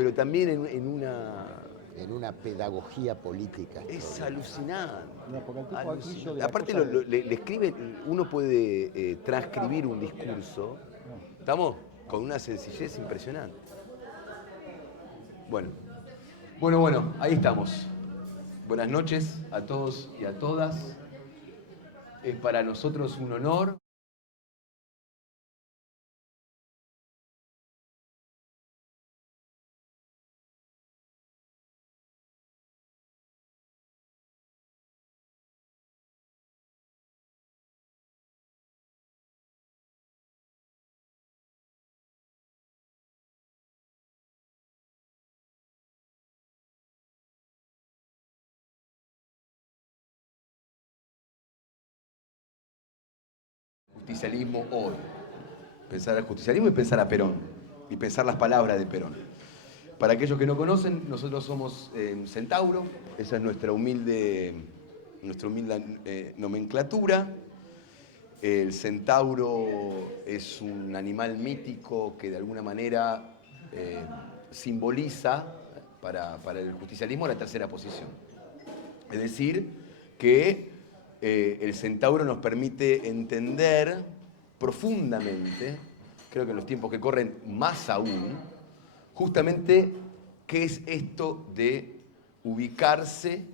pero también En una pedagogía política. Es alucinante. No, porque el tipo aquí Alucinante. yo de la Aparte cosa de- le escribe, uno puede transcribir un discurso, ¿estamos? Con una sencillez impresionante. Bueno, bueno, ahí estamos. Buenas noches a todos y a todas. Es para nosotros un honor. Justicialismo hoy. Pensar al justicialismo y pensar a Perón. Y pensar las palabras de Perón. Para aquellos que no conocen, nosotros somos Centauro. Esa es nuestra humilde nomenclatura. El centauro es un animal mítico que de alguna manera simboliza para el justicialismo la tercera posición. Es decir, que el centauro nos permite entender profundamente, creo que en los tiempos que corren más aún, justamente qué es esto de ubicarse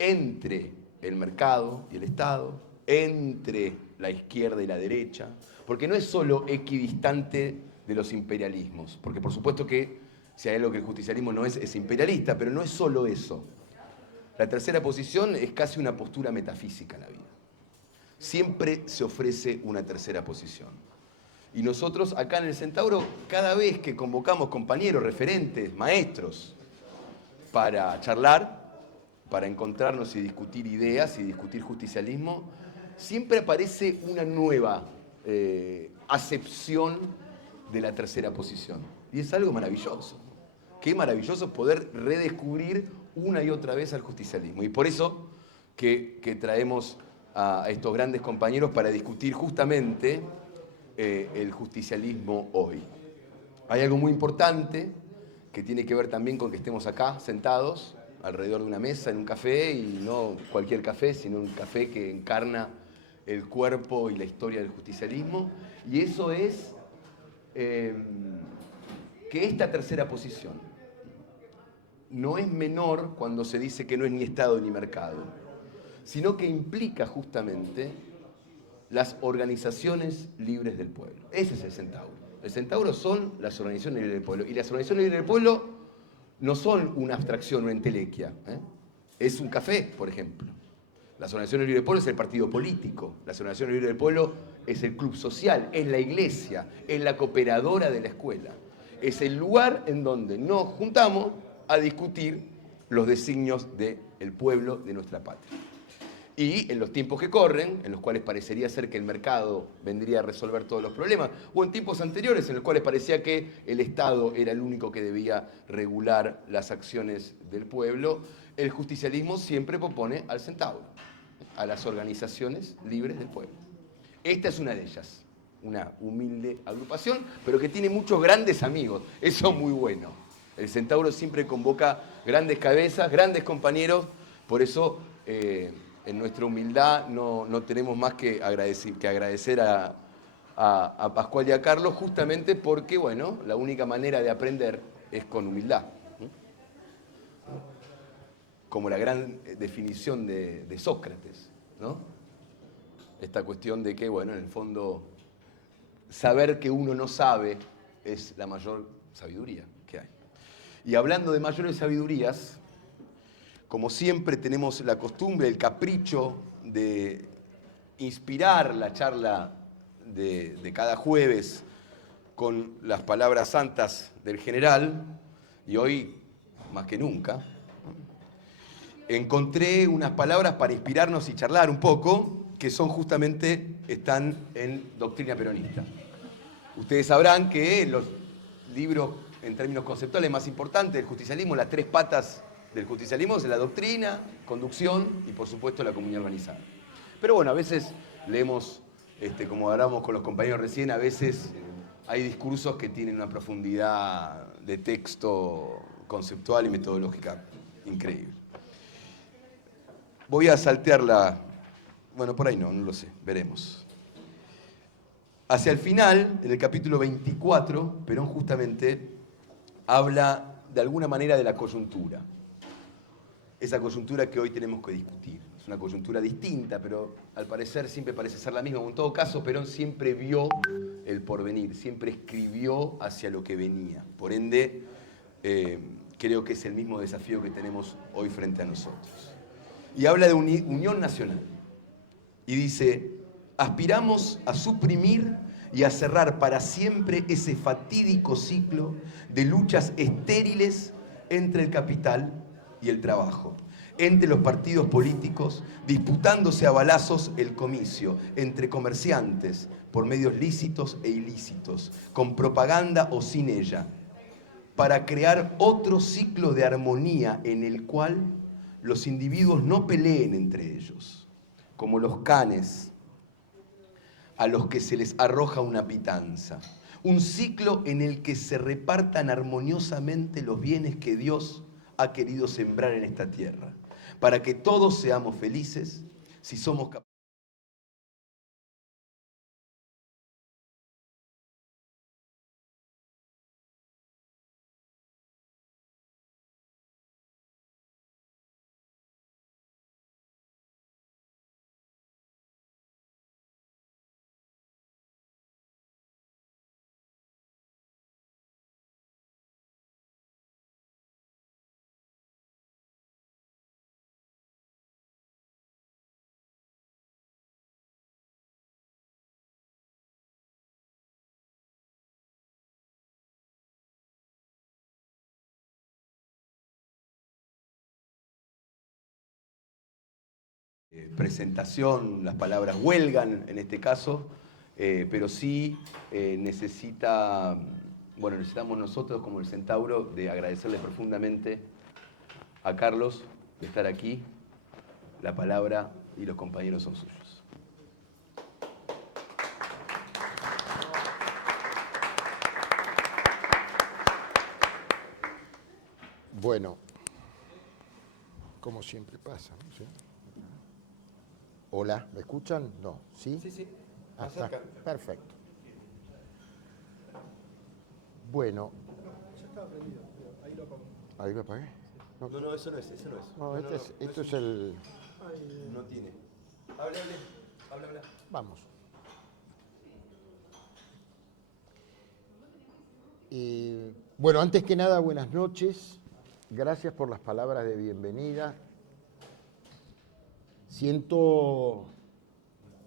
entre el mercado y el Estado, entre la izquierda y la derecha, porque no es solo equidistante de los imperialismos, porque por supuesto que si hay algo que el justicialismo no es imperialista, pero no es solo eso. La tercera posición es casi una postura metafísica en la vida. Siempre se ofrece una tercera posición. Y nosotros acá en el Centauro, cada vez que convocamos compañeros, referentes, maestros, para charlar, para encontrarnos y discutir ideas y discutir justicialismo, siempre aparece una nueva acepción de la tercera posición. Y es algo maravilloso. Qué maravilloso poder redescubrir una y otra vez al justicialismo. Y por eso que traemos a estos grandes compañeros para discutir justamente el justicialismo hoy. Hay algo muy importante que tiene que ver también con que estemos acá sentados alrededor de una mesa en un café, y no cualquier café, sino un café que encarna el cuerpo y la historia del justicialismo. Y eso es que esta tercera posición no es menor cuando se dice que no es ni Estado ni mercado, sino que implica justamente las organizaciones libres del pueblo. Ese es el Centauro. El Centauro son las organizaciones libres del pueblo. Y las organizaciones libres del pueblo no son una abstracción, una entelequia. Es un café, por ejemplo. Las organizaciones libres del pueblo es el partido político. Las organizaciones libres del pueblo es el club social, es la iglesia, es la cooperadora de la escuela. Es el lugar en donde nos juntamos a discutir los designios del pueblo de nuestra patria. Y en los tiempos que corren, en los cuales parecería ser que el mercado vendría a resolver todos los problemas, o en tiempos anteriores en los cuales parecía que el Estado era el único que debía regular las acciones del pueblo, el justicialismo siempre propone al centauro, a las organizaciones libres del pueblo. Esta es una de ellas, una humilde agrupación, pero que tiene muchos grandes amigos. Eso es muy bueno. El centauro siempre convoca grandes cabezas, grandes compañeros, por eso en nuestra humildad no tenemos más que agradecer a Pascual y a Carlos, justamente porque, bueno, la única manera de aprender es con humildad. Como la gran definición de Sócrates, ¿no? Esta cuestión de que, bueno, en el fondo, saber que uno no sabe es la mayor sabiduría que hay. Y hablando de mayores sabidurías, como siempre tenemos la costumbre, el capricho de inspirar la charla de cada jueves con las palabras santas del general, y hoy más que nunca, encontré unas palabras para inspirarnos y charlar un poco, que son justamente, están en Doctrina Peronista. Ustedes sabrán que los libros en términos conceptuales más importantes del justicialismo, las tres patas del justicialismo es la doctrina, conducción y por supuesto la comunidad organizada. Pero bueno, a veces leemos, como hablamos con los compañeros recién, a veces hay discursos que tienen una profundidad de texto conceptual y metodológica increíble. Voy a saltearla, bueno, por ahí no lo sé, veremos. Hacia el final, en el capítulo 24, Perón justamente habla de alguna manera de la coyuntura. Esa coyuntura que hoy tenemos que discutir. Es una coyuntura distinta, pero al parecer siempre parece ser la misma. En todo caso, Perón siempre vio el porvenir, siempre escribió hacia lo que venía. Por ende, creo que es el mismo desafío que tenemos hoy frente a nosotros. Y habla de unión nacional. Y dice, aspiramos a suprimir y a cerrar para siempre ese fatídico ciclo de luchas estériles entre el capital y el trabajo, entre los partidos políticos, disputándose a balazos el comicio, entre comerciantes, por medios lícitos e ilícitos, con propaganda o sin ella, para crear otro ciclo de armonía en el cual los individuos no peleen entre ellos, como los canes a los que se les arroja una pitanza. Un ciclo en el que se repartan armoniosamente los bienes que Dios ha querido sembrar en esta tierra, para que todos seamos felices si somos capaces. Presentación, las palabras huelgan en este caso, pero sí necesitamos nosotros como el Centauro de agradecerle profundamente a Carlos de estar aquí. La palabra y los compañeros son suyos. Bueno, como siempre pasa, ¿no? ¿Sí? Hola, ¿me escuchan? No, ¿sí? Sí, sí. Está. Perfecto. Bueno. Ya estaba prendido, ahí lo apago. ¿Ahí lo apagué? No, eso no es, eso no es. No, esto es el... No tiene. Habla. Vamos. Bueno, antes que nada, buenas noches. Gracias por las palabras de bienvenida. Siento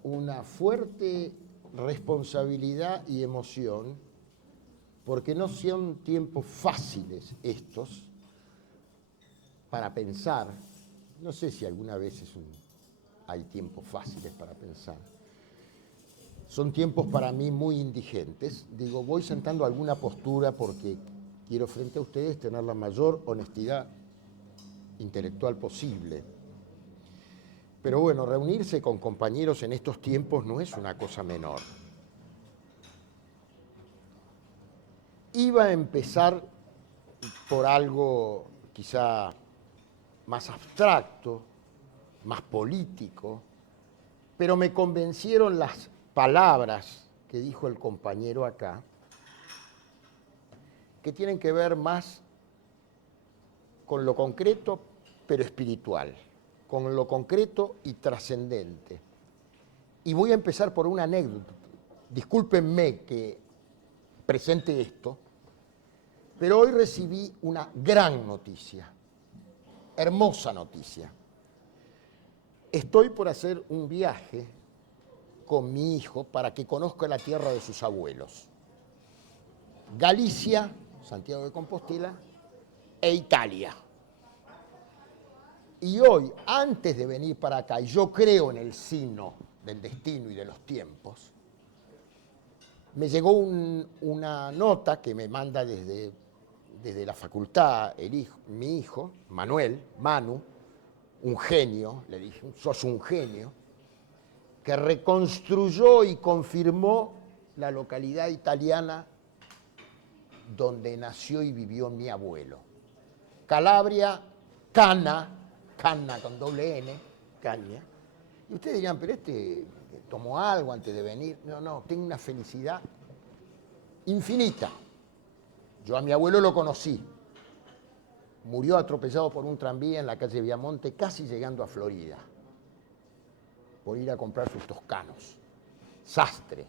una fuerte responsabilidad y emoción, porque no son tiempos fáciles estos para pensar. No sé si alguna vez hay tiempos fáciles para pensar. Son tiempos para mí muy indigentes. Digo, voy sentando alguna postura porque quiero frente a ustedes tener la mayor honestidad intelectual posible. Pero bueno, reunirse con compañeros en estos tiempos no es una cosa menor. Iba a empezar por algo quizá más abstracto, más político, pero me convencieron las palabras que dijo el compañero acá, que tienen que ver más con lo concreto, pero espiritual, con lo concreto y trascendente. Y voy a empezar por una anécdota. Discúlpenme que presente esto, pero hoy recibí una gran noticia, hermosa noticia. Estoy por hacer un viaje con mi hijo para que conozca la tierra de sus abuelos. Galicia, Santiago de Compostela e Italia. Y hoy, antes de venir para acá, y yo creo en el signo del destino y de los tiempos, me llegó una nota que me manda desde la facultad mi hijo, Manuel, Manu, un genio, le dije, sos un genio, que reconstruyó y confirmó la localidad italiana donde nació y vivió mi abuelo. Calabria, Cana con doble N, Caña. Y ustedes dirán, pero este tomó algo antes de venir. No, tengo una felicidad infinita. Yo a mi abuelo lo conocí. Murió atropellado por un tranvía en la calle Viamonte, casi llegando a Florida, por ir a comprar sus toscanos. Sastre.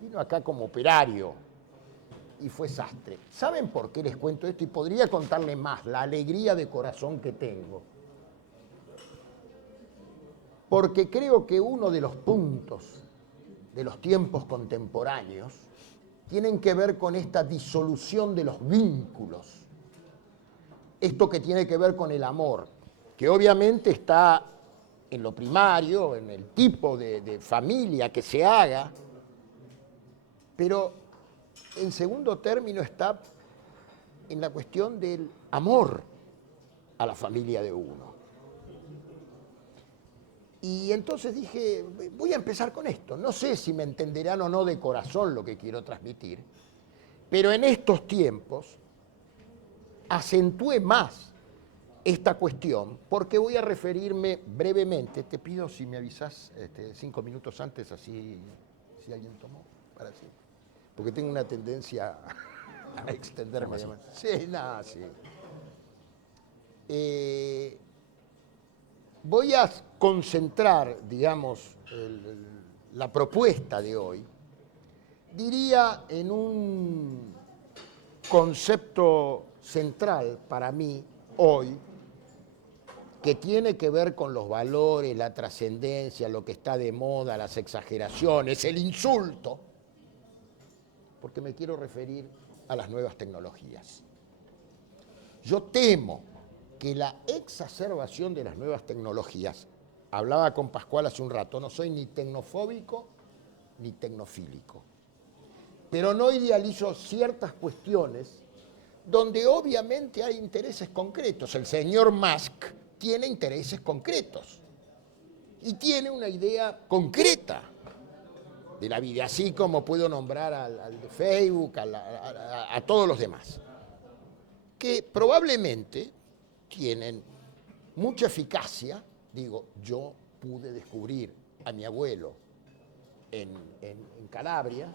Vino acá como operario y fue sastre. ¿Saben por qué les cuento esto? Y podría contarles más, la alegría de corazón que tengo. Porque creo que uno de los puntos de los tiempos contemporáneos tienen que ver con esta disolución de los vínculos. Esto que tiene que ver con el amor, que obviamente está en lo primario, en el tipo de familia que se haga, pero en segundo término está en la cuestión del amor a la familia de uno. Y entonces dije, voy a empezar con esto. No sé si me entenderán o no de corazón lo que quiero transmitir, pero en estos tiempos acentué más esta cuestión porque voy a referirme brevemente. Te pido si me avisás 5 minutos antes, así si alguien tomó, para sí. Porque tengo una tendencia a extenderme. Sí, nada, sí. Voy a concentrar, digamos, la propuesta de hoy, diría, en un concepto central para mí hoy, que tiene que ver con los valores, la trascendencia, lo que está de moda, las exageraciones, el insulto, porque me quiero referir a las nuevas tecnologías. Yo temo que la exacerbación de las nuevas tecnologías, hablaba con Pascual hace un rato, no soy ni tecnofóbico ni tecnofílico, pero no idealizo ciertas cuestiones donde obviamente hay intereses concretos. El señor Musk tiene intereses concretos y tiene una idea concreta de la vida, así como puedo nombrar al de Facebook, a todos los demás, que probablemente tienen mucha eficacia. Digo, yo pude descubrir a mi abuelo en Calabria,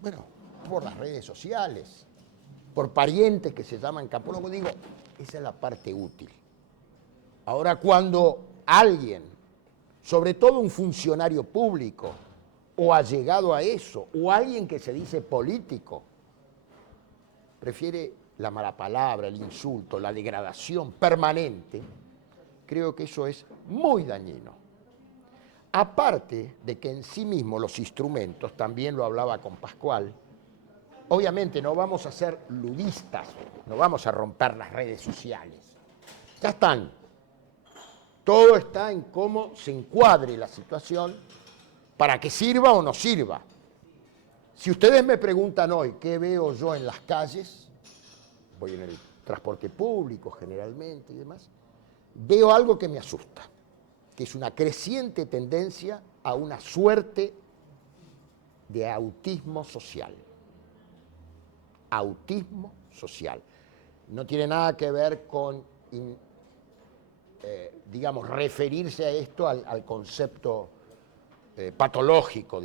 bueno, por las redes sociales, por parientes que se llaman capólogos. Digo, esa es la parte útil. Ahora, cuando alguien, sobre todo un funcionario público, o allegado a eso, o alguien que se dice político, prefiere la mala palabra, el insulto, la degradación permanente, creo que eso es muy dañino. Aparte de que en sí mismo los instrumentos, también lo hablaba con Pascual, obviamente no vamos a ser ludistas, no vamos a romper las redes sociales. Ya están. Todo está en cómo se encuadre la situación para que sirva o no sirva. Si ustedes me preguntan hoy qué veo yo en las calles, voy en el transporte público generalmente y demás, veo algo que me asusta, que es una creciente tendencia a una suerte de autismo social. Autismo social. No tiene nada que ver con, digamos, referirse a esto al concepto patológico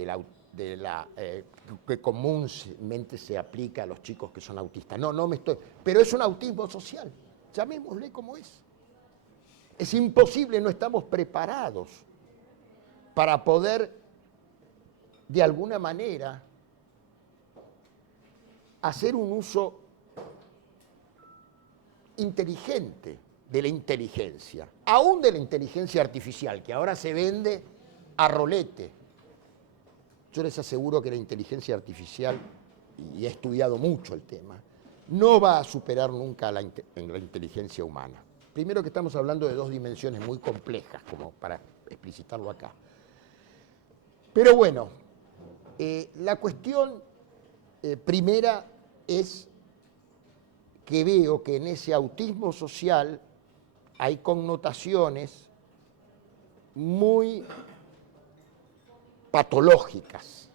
que comúnmente se aplica a los chicos que son autistas. No me estoy... Pero es un autismo social. Llamémosle como es. Es imposible, no estamos preparados para poder, de alguna manera, hacer un uso inteligente de la inteligencia, aún de la inteligencia artificial, que ahora se vende a rolete. Yo les aseguro que la inteligencia artificial, y he estudiado mucho el tema, no va a superar nunca la inteligencia humana. Primero que estamos hablando de dos dimensiones muy complejas, como para explicitarlo acá. Pero bueno, la cuestión primera es que veo que en ese autismo social hay connotaciones muy patológicas.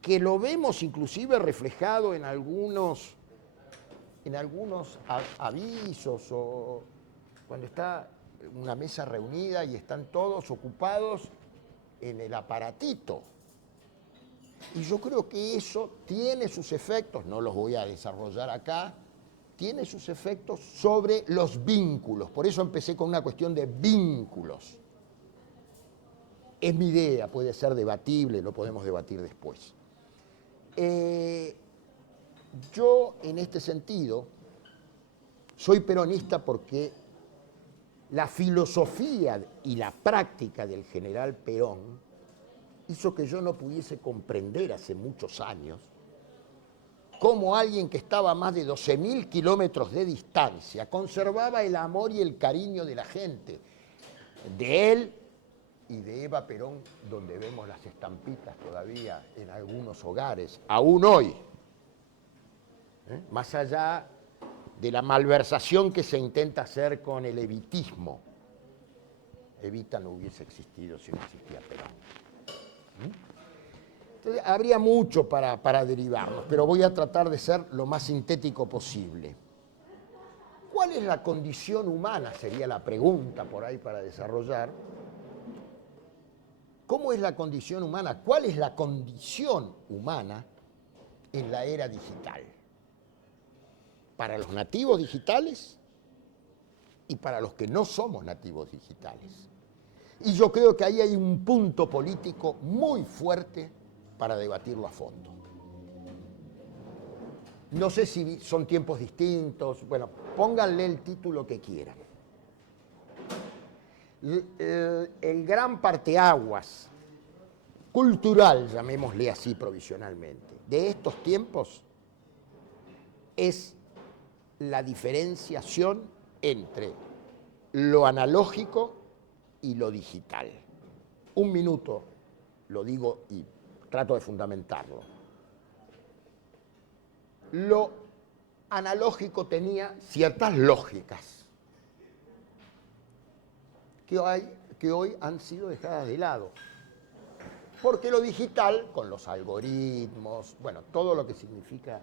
que lo vemos inclusive reflejado en algunos avisos o cuando está una mesa reunida y están todos ocupados en el aparatito. Y yo creo que eso tiene sus efectos, no los voy a desarrollar acá, tiene sus efectos sobre los vínculos. Por eso empecé con una cuestión de vínculos. Es mi idea, puede ser debatible, lo podemos debatir después. Yo, en este sentido, soy peronista porque la filosofía y la práctica del general Perón hizo que yo no pudiese comprender hace muchos años cómo alguien que estaba a más de 12.000 kilómetros de distancia conservaba el amor y el cariño de la gente, de él y de Eva Perón, donde vemos las estampitas todavía en algunos hogares, aún hoy. Más allá de la malversación que se intenta hacer con el evitismo. Evita no hubiese existido si no existía Perón. Entonces, habría mucho para derivarnos, pero voy a tratar de ser lo más sintético posible. ¿Cuál es la condición humana? Sería la pregunta por ahí para desarrollar. ¿Cómo es la condición humana? ¿Cuál es la condición humana en la era digital? Para los nativos digitales y para los que no somos nativos digitales. Y yo creo que ahí hay un punto político muy fuerte para debatirlo a fondo. No sé si son tiempos distintos, bueno, pónganle el título que quieran. El gran parteaguas cultural, llamémosle así provisionalmente, de estos tiempos es la diferenciación entre lo analógico y lo digital. Un minuto lo digo y trato de fundamentarlo. Lo analógico tenía ciertas lógicas que hoy han sido dejadas de lado. Porque lo digital, con los algoritmos, bueno, todo lo que significa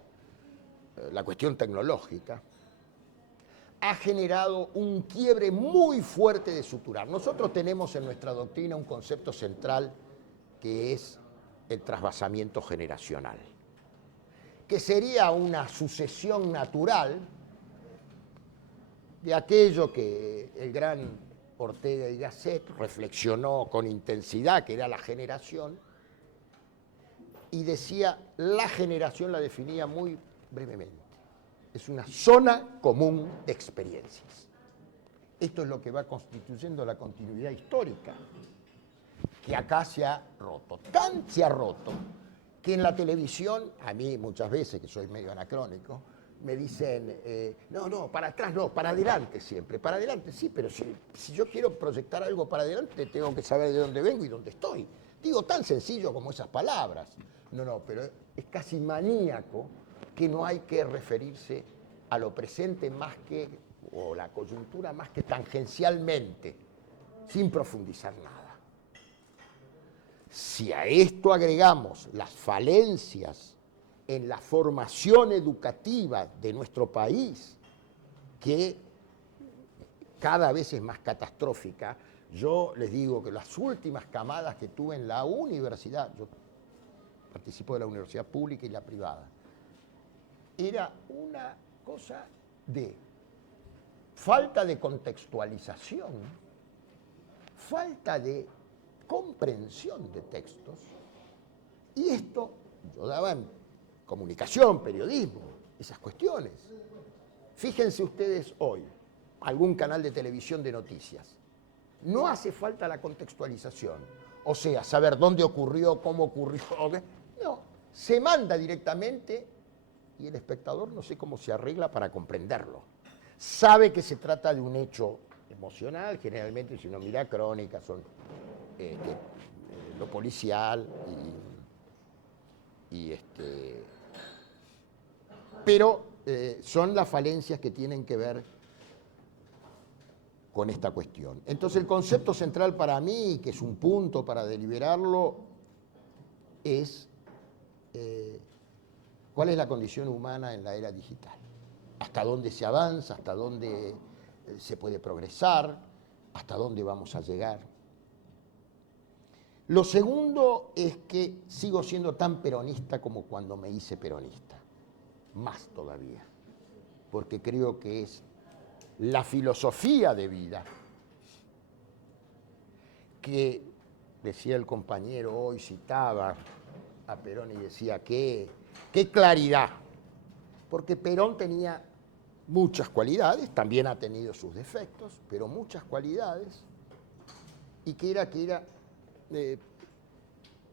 la cuestión tecnológica, ha generado un quiebre muy fuerte de suturar. Nosotros tenemos en nuestra doctrina un concepto central que es el trasvasamiento generacional, que sería una sucesión natural de aquello que el gran Ortega y Gasset reflexionó con intensidad, que era la generación, y decía, la generación la definía muy brevemente. Es una zona común de experiencias. Esto es lo que va constituyendo la continuidad histórica, que acá se ha roto. Tan se ha roto que en la televisión, a mí muchas veces, que soy medio anacrónico, me dicen, no, para atrás no, para adelante siempre. Para adelante sí, pero si yo quiero proyectar algo para adelante, tengo que saber de dónde vengo y dónde estoy. Digo, tan sencillo como esas palabras. No, pero es casi maníaco que no hay que referirse a lo presente más que, o la coyuntura más que tangencialmente, sin profundizar nada. Si a esto agregamos las falencias en la formación educativa de nuestro país, que cada vez es más catastrófica, yo les digo que las últimas camadas que tuve en la universidad, yo participo de la universidad pública y la privada, era una cosa de falta de contextualización, falta de comprensión de textos, y esto yo daba en comunicación, periodismo, esas cuestiones. Fíjense ustedes hoy, algún canal de televisión de noticias, no hace falta la contextualización, o sea, saber dónde ocurrió, cómo ocurrió, no, se manda directamente y el espectador no sé cómo se arregla para comprenderlo. Sabe que se trata de un hecho emocional, generalmente si uno mira crónicas son lo policial pero son las falencias que tienen que ver con esta cuestión. Entonces el concepto central para mí, que es un punto para deliberarlo, es ¿cuál es la condición humana en la era digital? ¿Hasta dónde se avanza? ¿Hasta dónde se puede progresar? ¿Hasta dónde vamos a llegar? Lo segundo es que sigo siendo tan peronista como cuando me hice peronista, más todavía, porque creo que es la filosofía de vida que, decía el compañero hoy, citaba a Perón y decía, qué claridad, porque Perón tenía muchas cualidades, también ha tenido sus defectos, pero muchas cualidades, y que era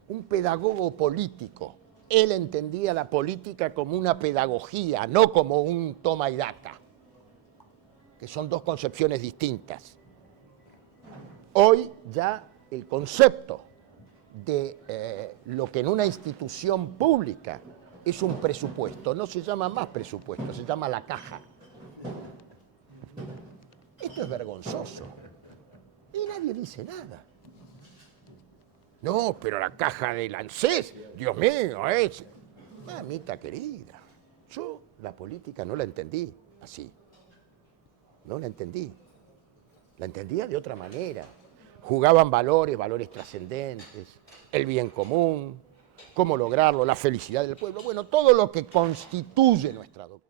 un pedagogo político. Él entendía la política como una pedagogía, no como un toma y daca, que son dos concepciones distintas. Hoy ya el concepto de lo que en una institución pública es un presupuesto, no se llama más presupuesto, se llama la caja. Esto es vergonzoso. Y nadie dice nada. No, pero la caja del ANSES, Dios mío, es... Mamita querida, yo la política no la entendí así. No la entendí. La entendía de otra manera. Jugaban valores trascendentes, el bien común, cómo lograrlo, la felicidad del pueblo. Bueno, todo lo que constituye nuestra doctrina.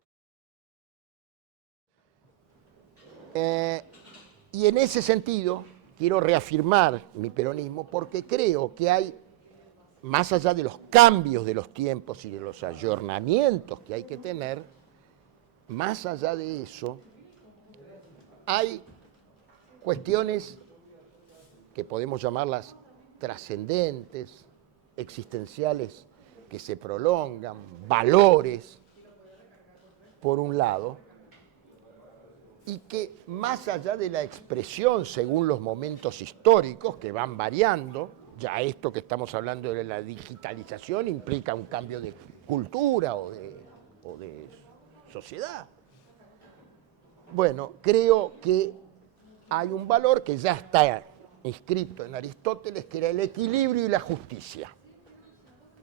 Y en ese sentido quiero reafirmar mi peronismo porque creo que hay, más allá de los cambios de los tiempos y de los ayornamientos que hay que tener, más allá de eso, hay cuestiones que podemos llamarlas trascendentes, existenciales, que se prolongan, valores, por un lado, y que más allá de la expresión según los momentos históricos que van variando, ya esto que estamos hablando de la digitalización implica un cambio de cultura o de sociedad. Bueno, creo que hay un valor que ya está inscrito en Aristóteles, que era el equilibrio y la justicia.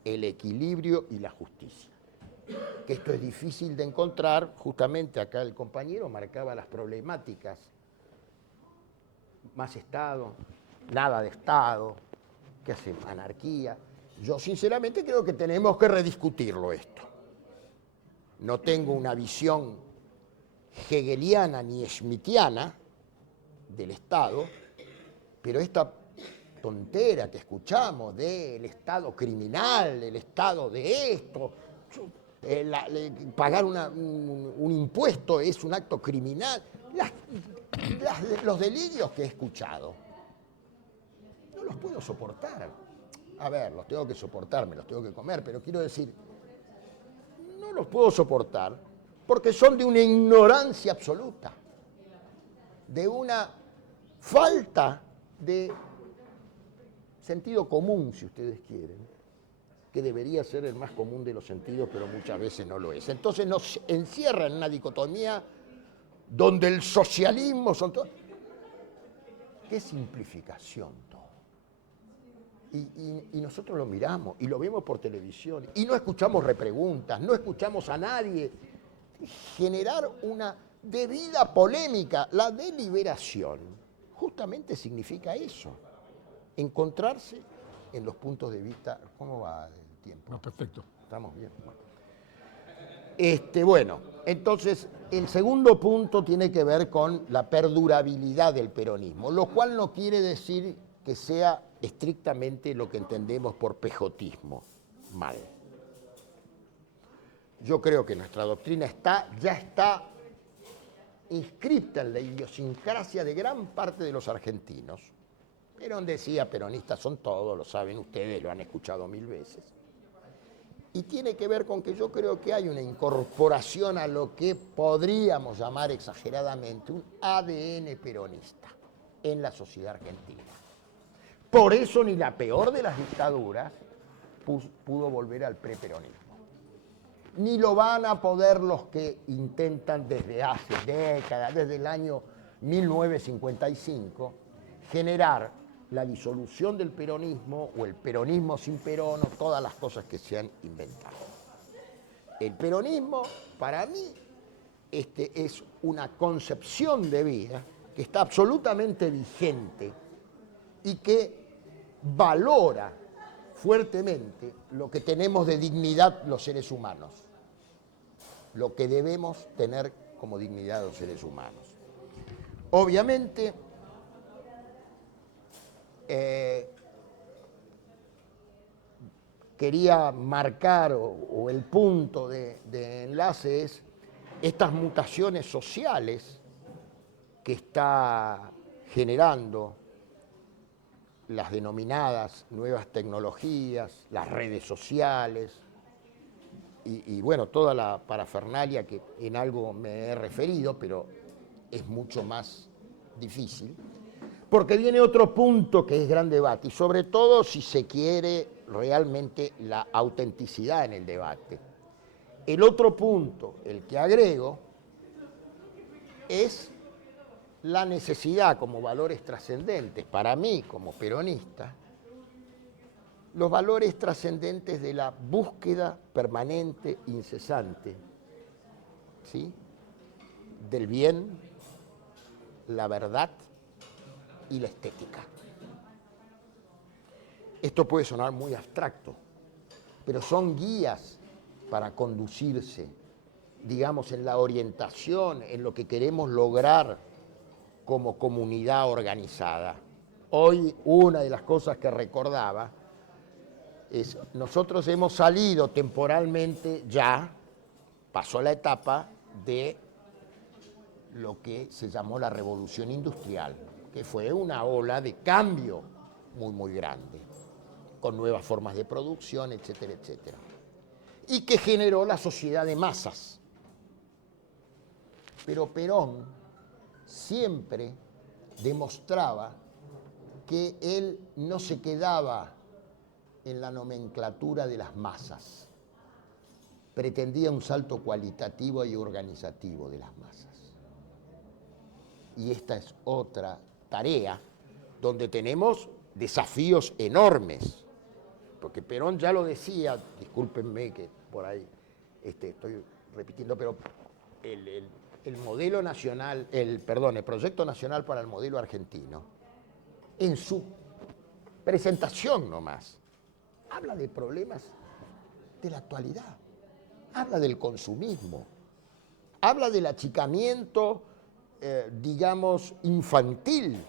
El equilibrio y la justicia. Que esto es difícil de encontrar, justamente acá el compañero marcaba las problemáticas, más Estado, nada de Estado, ¿qué hace? Anarquía. Yo sinceramente creo que tenemos que rediscutirlo esto. No tengo una visión hegeliana ni schmittiana del Estado, pero esta tontera que escuchamos del Estado criminal, el Estado de esto, pagar un impuesto es un acto criminal, los delirios que he escuchado, no los puedo soportar. A ver, los tengo que soportar, me los tengo que comer, pero quiero decir, no los puedo soportar porque son de una ignorancia absoluta, de una falta de sentido común, si ustedes quieren, que debería ser el más común de los sentidos, pero muchas veces no lo es. Entonces nos encierra en una dicotomía donde el socialismo son todo... ¡Qué simplificación todo! Y nosotros lo miramos y lo vemos por televisión y no escuchamos repreguntas, no escuchamos a nadie generar una debida polémica. La deliberación justamente significa eso, encontrarse en los puntos de vista. ¿Cómo va el tiempo? No, perfecto. ¿Estamos bien? Bueno, entonces el segundo punto tiene que ver con la perdurabilidad del peronismo, lo cual no quiere decir que sea estrictamente lo que entendemos por pejotismo. Mal. Yo creo que nuestra doctrina ya está inscripta en la idiosincrasia de gran parte de los argentinos. Perón decía, peronistas son todos, lo saben ustedes, lo han escuchado 1000 veces. Y tiene que ver con que yo creo que hay una incorporación a lo que podríamos llamar exageradamente un ADN peronista en la sociedad argentina. Por eso ni la peor de las dictaduras pudo volver al preperonismo. Ni lo van a poder los que intentan desde hace décadas, desde el año 1955, generar la disolución del peronismo o el peronismo sin Perón o todas las cosas que se han inventado. El peronismo, para mí, es una concepción de vida que está absolutamente vigente y que valora fuertemente lo que tenemos de dignidad los seres humanos, lo que debemos tener como dignidad los seres humanos. Obviamente, quería marcar, o el punto de enlace es estas mutaciones sociales que está generando las denominadas nuevas tecnologías, las redes sociales y bueno, toda la parafernalia que en algo me he referido, pero es mucho más difícil, porque viene otro punto que es gran debate, y sobre todo si se quiere realmente la autenticidad en el debate. El otro punto, el que agrego, es la necesidad como valores trascendentes, para mí como peronista, los valores trascendentes de la búsqueda permanente, incesante, ¿sí?, del bien, la verdad y la estética. Esto puede sonar muy abstracto, pero son guías para conducirse, digamos, en la orientación, en lo que queremos lograr como comunidad organizada. Hoy una de las cosas que recordaba es, nosotros hemos salido temporalmente ya, pasó la etapa de lo que se llamó la revolución industrial, que fue una ola de cambio muy grande, con nuevas formas de producción, etcétera, etcétera, y que generó la sociedad de masas. Pero Perón siempre demostraba que él no se quedaba en la nomenclatura de las masas, pretendía un salto cualitativo y organizativo de las masas. Y esta es otra tarea donde tenemos desafíos enormes, porque Perón ya lo decía, discúlpenme que por ahí estoy repitiendo, pero el modelo nacional, el proyecto nacional para el modelo argentino, en su presentación nomás, habla de problemas de la actualidad, habla del consumismo, habla del achicamiento, digamos, infantil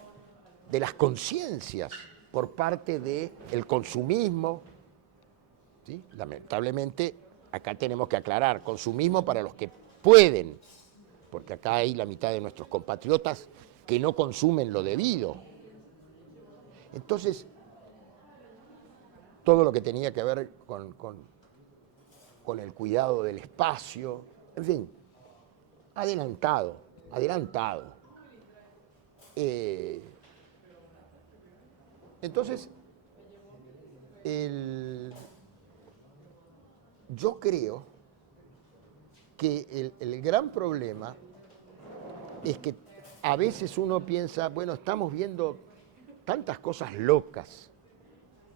de las conciencias por parte del consumismo, ¿sí? Lamentablemente, acá tenemos que aclarar, consumismo para los que pueden, porque acá hay la mitad de nuestros compatriotas que no consumen lo debido. Entonces, todo lo que tenía que ver con el cuidado del espacio, en fin, adelantado. Entonces, yo creo que el gran problema es que a veces uno piensa, bueno, estamos viendo tantas cosas locas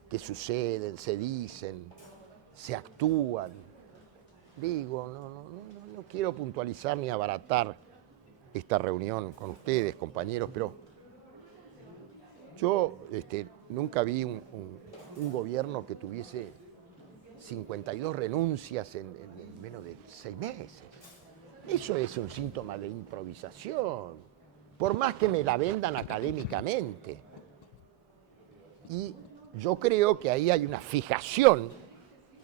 que suceden, se dicen, se actúan. Digo, no quiero puntualizar ni abaratar esta reunión con ustedes, compañeros, pero yo nunca vi un gobierno que tuviese 52 renuncias en menos de 6 meses. Eso es un síntoma de improvisación, por más que me la vendan académicamente. Y yo creo que ahí hay una fijación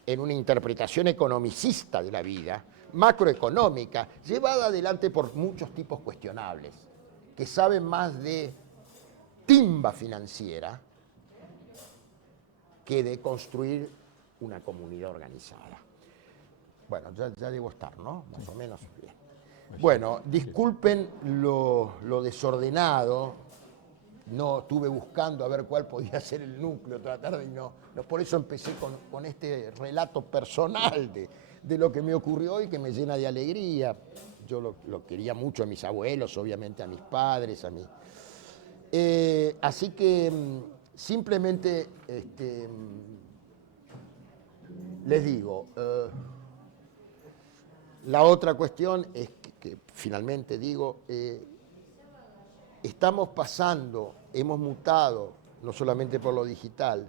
en una interpretación economicista de la vida, macroeconómica, llevada adelante por muchos tipos cuestionables, que saben más de timba financiera que de construir una comunidad organizada. Bueno, ya debo estar, ¿no? Más o menos bien. Bueno, disculpen lo desordenado. No estuve buscando a ver cuál podía ser el núcleo, tratar de no, por eso empecé con este relato personal de lo que me ocurrió y que me llena de alegría. Yo lo quería mucho a mis abuelos, obviamente a mis padres, a mí. Así que simplemente les digo, la otra cuestión es que finalmente digo, estamos pasando, hemos mutado, no solamente por lo digital,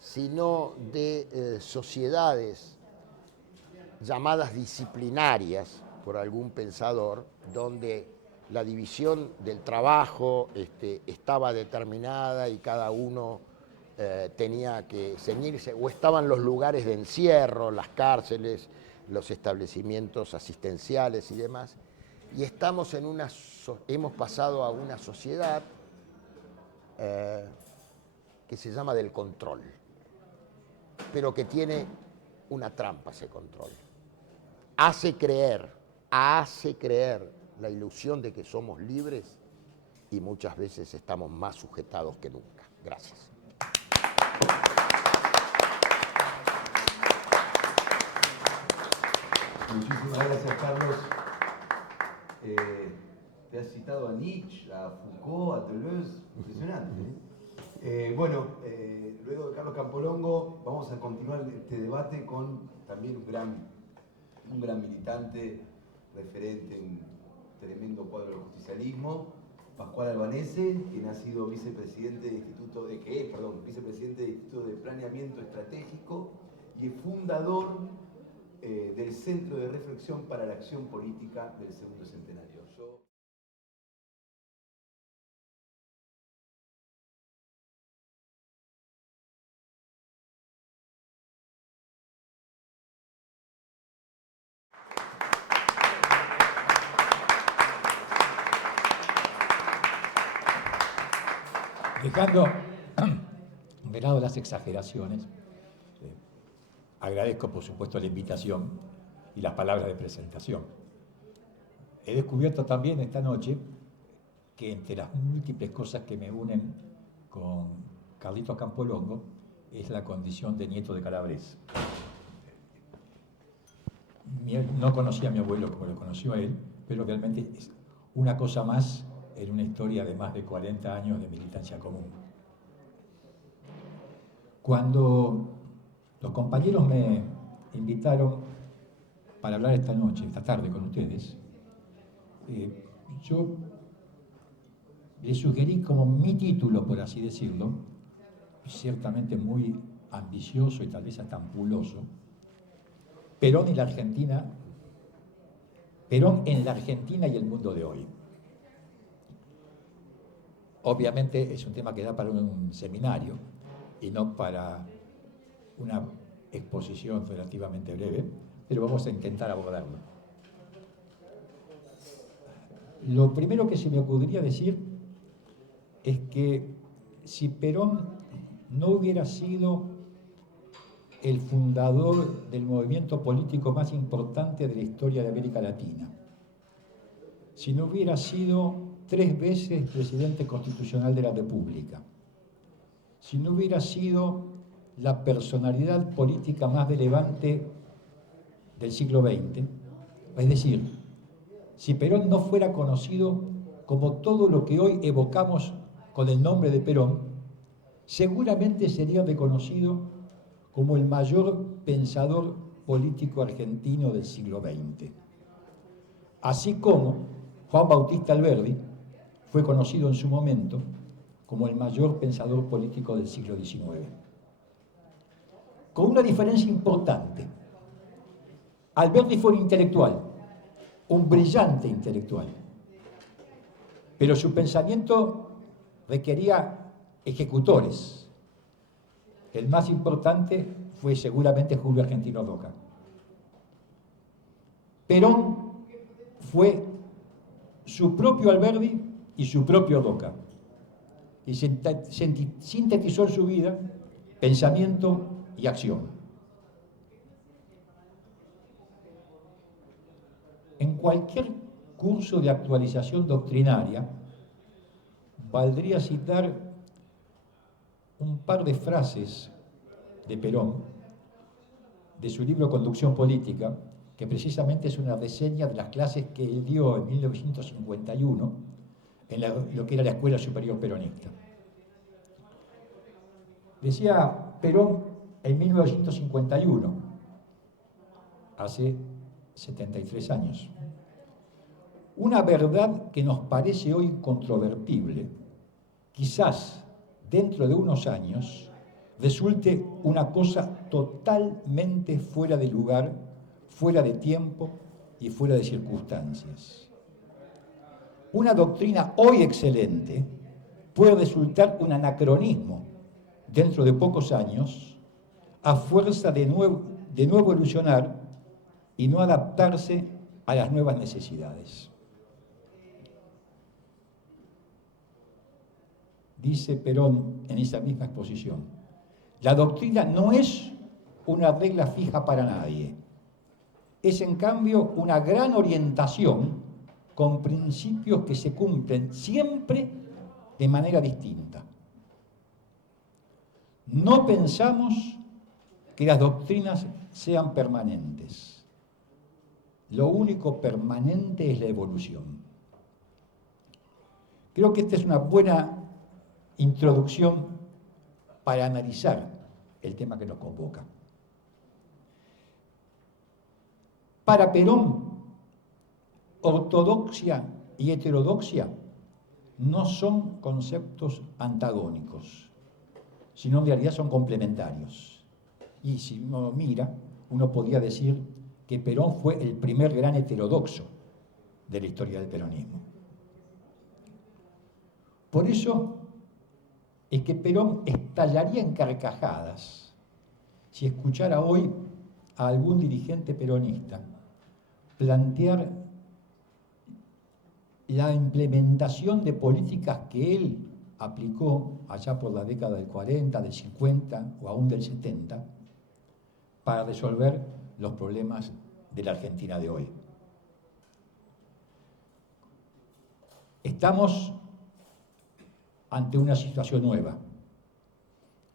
sino de sociedades llamadas disciplinarias por algún pensador, donde la división del trabajo estaba determinada y cada uno tenía que ceñirse, o estaban los lugares de encierro, las cárceles, los establecimientos asistenciales y demás, y hemos pasado a una sociedad que se llama del control, pero que tiene una trampa ese control. Hace creer la ilusión de que somos libres y muchas veces estamos más sujetados que nunca. Gracias. Muchísimas gracias, Carlos. Te has citado a Nietzsche, a Foucault, a Deleuze, impresionante. Luego de Carlos Campolongo, vamos a continuar este debate con también un gran militante, referente, un tremendo cuadro del justicialismo, Pascual Albanese, quien ha sido vicepresidente del Instituto de Planeamiento Estratégico y es fundador del Centro de Reflexión para la Acción Política del Segundo Centenario. Dejando de lado las exageraciones, agradezco por supuesto la invitación y las palabras de presentación. He descubierto también esta noche que entre las múltiples cosas que me unen con Carlitos Campolongo es la condición de nieto de Calabrés. No conocía a mi abuelo como lo conoció a él, pero realmente es una cosa más en una historia de más de 40 años de militancia común. Cuando los compañeros me invitaron para hablar esta tarde con ustedes, yo les sugerí como mi título, por así decirlo, ciertamente muy ambicioso y tal vez hasta ampuloso, Perón en la Argentina y el mundo de hoy. Obviamente es un tema que da para un seminario y no para una exposición relativamente breve, pero vamos a intentar abordarlo. Lo primero que se me ocurriría decir es que si Perón no hubiera sido el fundador del movimiento político más importante de la historia de América Latina, si no hubiera sido 3 veces presidente constitucional de la República, si no hubiera sido la personalidad política más relevante del siglo XX, es decir, si Perón no fuera conocido como todo lo que hoy evocamos con el nombre de Perón, seguramente sería reconocido como el mayor pensador político argentino del siglo XX. Así como Juan Bautista Alberdi fue conocido en su momento como el mayor pensador político del siglo XIX. Con una diferencia importante. Alberdi fue un intelectual, un brillante intelectual, pero su pensamiento requería ejecutores. El más importante fue seguramente Julio Argentino Roca. Perón fue su propio Alberdi y su propio Roca. Y sintetizó en su vida pensamiento y acción. En cualquier curso de actualización doctrinaria, valdría citar un par de frases de Perón, de su libro Conducción Política, que precisamente es una reseña de las clases que él dio en 1951 en lo que era la Escuela Superior Peronista. Decía Perón en 1951, hace 73 años, una verdad que nos parece hoy incontrovertible, quizás dentro de unos años resulte una cosa totalmente fuera de lugar, fuera de tiempo y fuera de circunstancias. Una doctrina hoy excelente puede resultar un anacronismo dentro de pocos años a fuerza de no evolucionar y no adaptarse a las nuevas necesidades. Dice Perón en esa misma exposición, la doctrina no es una regla fija para nadie, es en cambio una gran orientación con principios que se cumplen siempre de manera distinta. No pensamos que las doctrinas sean permanentes. Lo único permanente es la evolución. Creo que esta es una buena introducción para analizar el tema que nos convoca. Para Perón, ortodoxia y heterodoxia no son conceptos antagónicos, sino en realidad son complementarios. Y si uno mira, uno podría decir que Perón fue el primer gran heterodoxo de la historia del peronismo. Por eso es que Perón estallaría en carcajadas si escuchara hoy a algún dirigente peronista plantear la implementación de políticas que él aplicó allá por la década del 40, del 50 o aún del 70 para resolver los problemas de la Argentina de hoy. Estamos ante una situación nueva.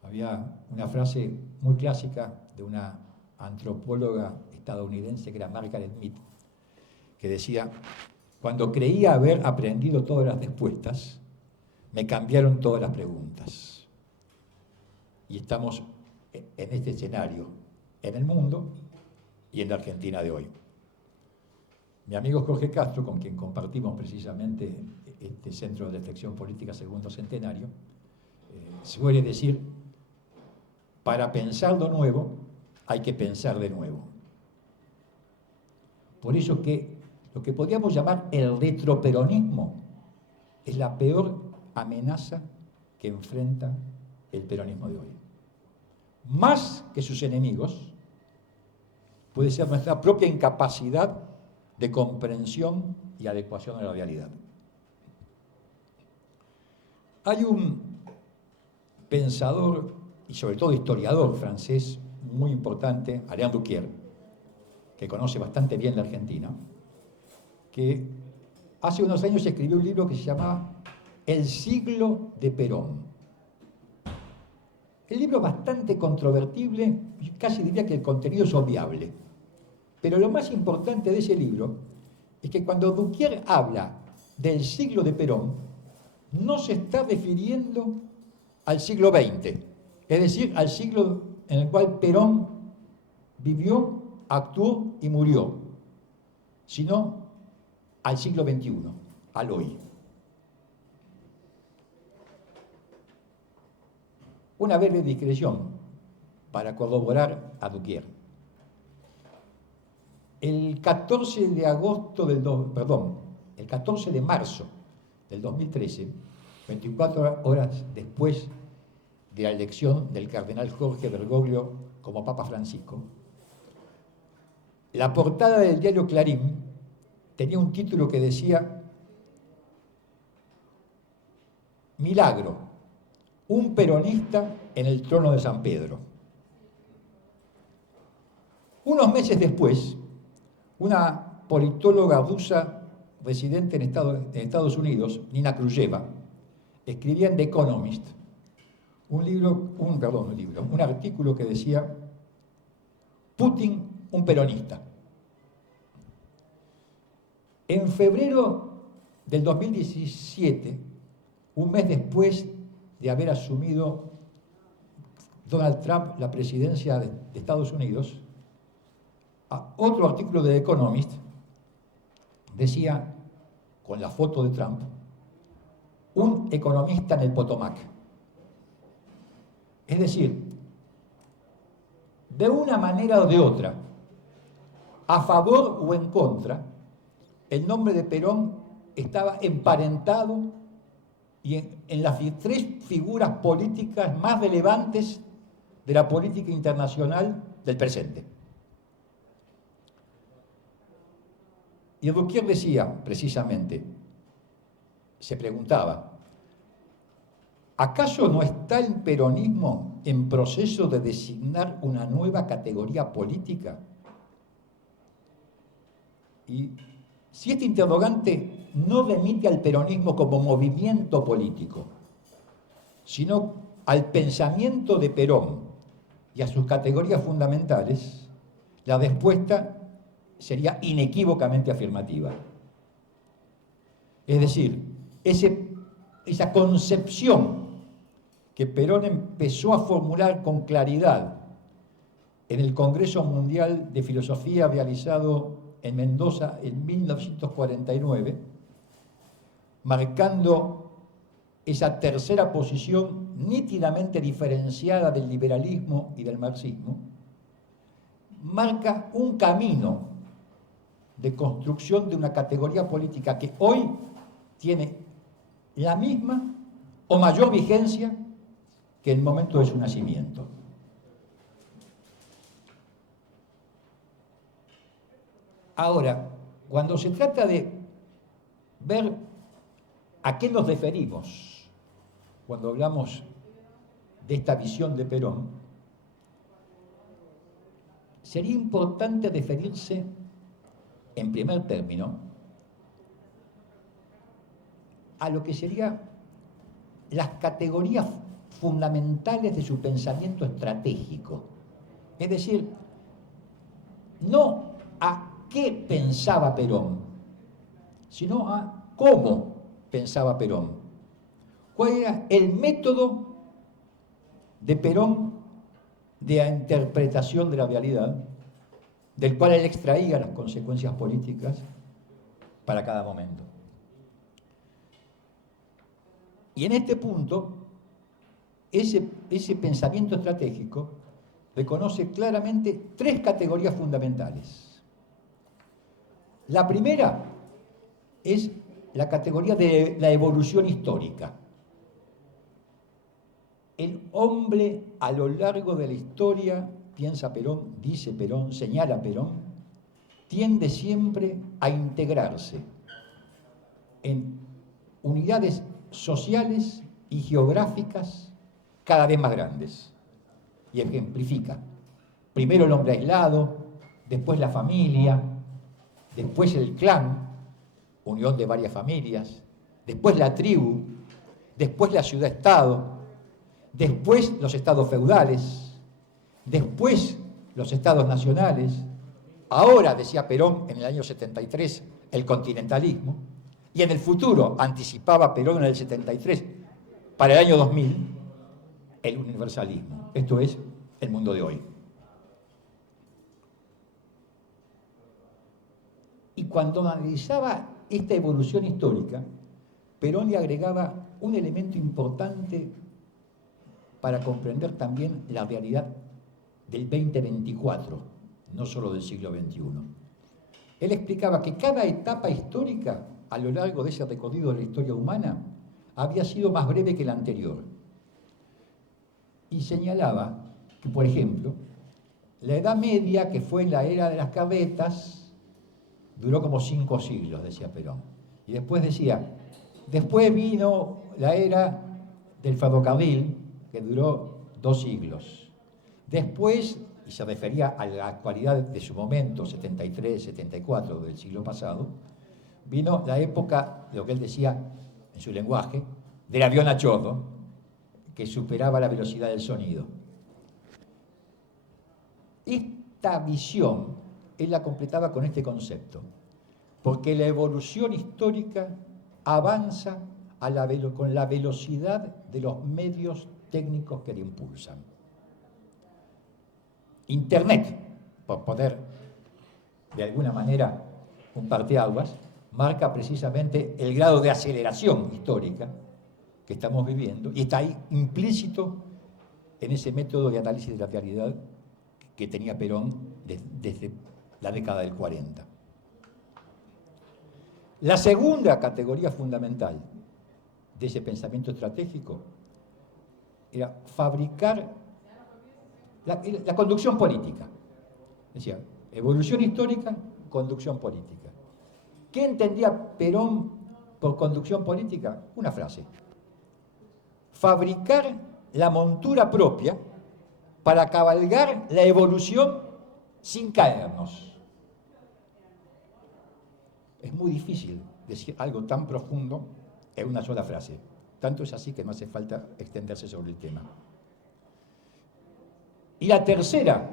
Había una frase muy clásica de una antropóloga estadounidense que era Margaret Mead, que decía: cuando creía haber aprendido todas las respuestas, me cambiaron todas las preguntas. Y estamos en este escenario, en el mundo y en la Argentina de hoy. Mi amigo Jorge Castro, con quien compartimos precisamente este Centro de Reflexión Política Segundo Centenario, suele decir, para pensar lo nuevo hay que pensar de nuevo. Por eso que lo que podríamos llamar el retroperonismo es la peor amenaza que enfrenta el peronismo de hoy. Más que sus enemigos, puede ser nuestra propia incapacidad de comprensión y adecuación a la realidad. Hay un pensador y sobre todo historiador francés muy importante, Alain Duquier, que conoce bastante bien la Argentina, que hace unos años escribió un libro que se llamaba El siglo de Perón. El libro es bastante controvertible, casi diría que el contenido es obviable. Pero lo más importante de ese libro es que cuando Duquier habla del siglo de Perón, no se está refiriendo al siglo XX, es decir, al siglo en el cual Perón vivió, actuó y murió, sino al siglo XXI, al hoy. Una breve discreción para corroborar a Duquier. El 14 de marzo del 2013, 24 horas después de la elección del cardenal Jorge Bergoglio como Papa Francisco, la portada del diario Clarín tenía un título que decía: Milagro, un peronista en el trono de San Pedro. Unos meses después, una politóloga rusa residente en Estados Unidos, Nina Krujeva, escribía en The Economist un artículo que decía: Putin, un peronista. En febrero del 2017, un mes después de haber asumido Donald Trump la presidencia de Estados Unidos, otro artículo de The Economist decía, con la foto de Trump, un economista en el Potomac. Es decir, de una manera o de otra, a favor o en contra, el nombre de Perón estaba emparentado y en las tres figuras políticas más relevantes de la política internacional del presente. Y Ruquier decía, precisamente, se preguntaba, ¿acaso no está el peronismo en proceso de designar una nueva categoría política? Y si este interrogante no remite al peronismo como movimiento político, sino al pensamiento de Perón y a sus categorías fundamentales, la respuesta sería inequívocamente afirmativa. Es decir, esa concepción que Perón empezó a formular con claridad en el Congreso Mundial de Filosofía realizado en Mendoza en 1949, marcando esa tercera posición nítidamente diferenciada del liberalismo y del marxismo, marca un camino de construcción de una categoría política que hoy tiene la misma o mayor vigencia que el momento de su nacimiento. Ahora, cuando se trata de ver a qué nos referimos cuando hablamos de esta visión de Perón, sería importante referirse, en primer término, a lo que serían las categorías fundamentales de su pensamiento estratégico. Es decir, no a qué pensaba Perón, sino a cómo pensaba Perón. ¿Cuál era el método de Perón de interpretación de la realidad, del cual él extraía las consecuencias políticas para cada momento? Y en este punto, ese pensamiento estratégico reconoce claramente tres categorías fundamentales. La primera es la categoría de la evolución histórica. El hombre a lo largo de la historia, piensa Perón, dice Perón, señala Perón, tiende siempre a integrarse en unidades sociales y geográficas cada vez más grandes. Y ejemplifica. Primero el hombre aislado, después la familia, después el clan, unión de varias familias, después la tribu, después la ciudad-estado, después los estados feudales, después los estados nacionales, ahora, decía Perón en el año 73, el continentalismo, y en el futuro, anticipaba Perón en el 73, para el año 2000, el universalismo. Esto es el mundo de hoy. Y cuando analizaba esta evolución histórica, Perón le agregaba un elemento importante para comprender también la realidad del 2024, no solo del siglo XXI. Él explicaba que cada etapa histórica, a lo largo de ese recorrido de la historia humana, había sido más breve que la anterior. Y señalaba que, por ejemplo, la Edad Media, que fue la era de las carretas, duró como 5 siglos, decía Perón. Y después decía, después vino la era del ferrocarril, que duró 2 siglos. Después, y se refería a la actualidad de su momento, 73, 74 del siglo pasado, vino la época, lo que él decía en su lenguaje, del avión a chorro, que superaba la velocidad del sonido. Esta visión él la completaba con este concepto, porque la evolución histórica avanza con la velocidad de los medios técnicos que la impulsan. Internet, por poner de alguna manera un parteaguas, marca precisamente el grado de aceleración histórica que estamos viviendo y está ahí implícito en ese método de análisis de la realidad que tenía Perón desde la década del 40. La segunda categoría fundamental de ese pensamiento estratégico era fabricar la conducción política. Decía, evolución histórica, conducción política. ¿Qué entendía Perón por conducción política? Una frase. Fabricar la montura propia para cabalgar la evolución sin caernos. Es muy difícil decir algo tan profundo en una sola frase. Tanto es así que no hace falta extenderse sobre el tema. Y la tercera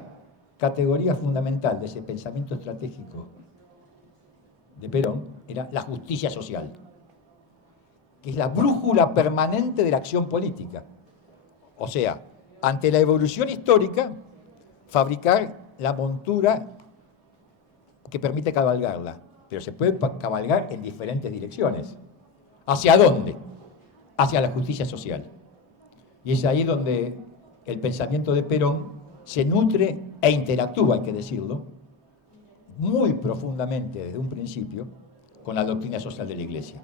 categoría fundamental de ese pensamiento estratégico de Perón era la justicia social, que es la brújula permanente de la acción política. O sea, ante la evolución histórica, fabricar la montura que permite cabalgarla, pero se puede cabalgar en diferentes direcciones. ¿Hacia dónde? Hacia la justicia social. Y es ahí donde el pensamiento de Perón se nutre e interactúa, hay que decirlo, muy profundamente desde un principio con la doctrina social de la Iglesia.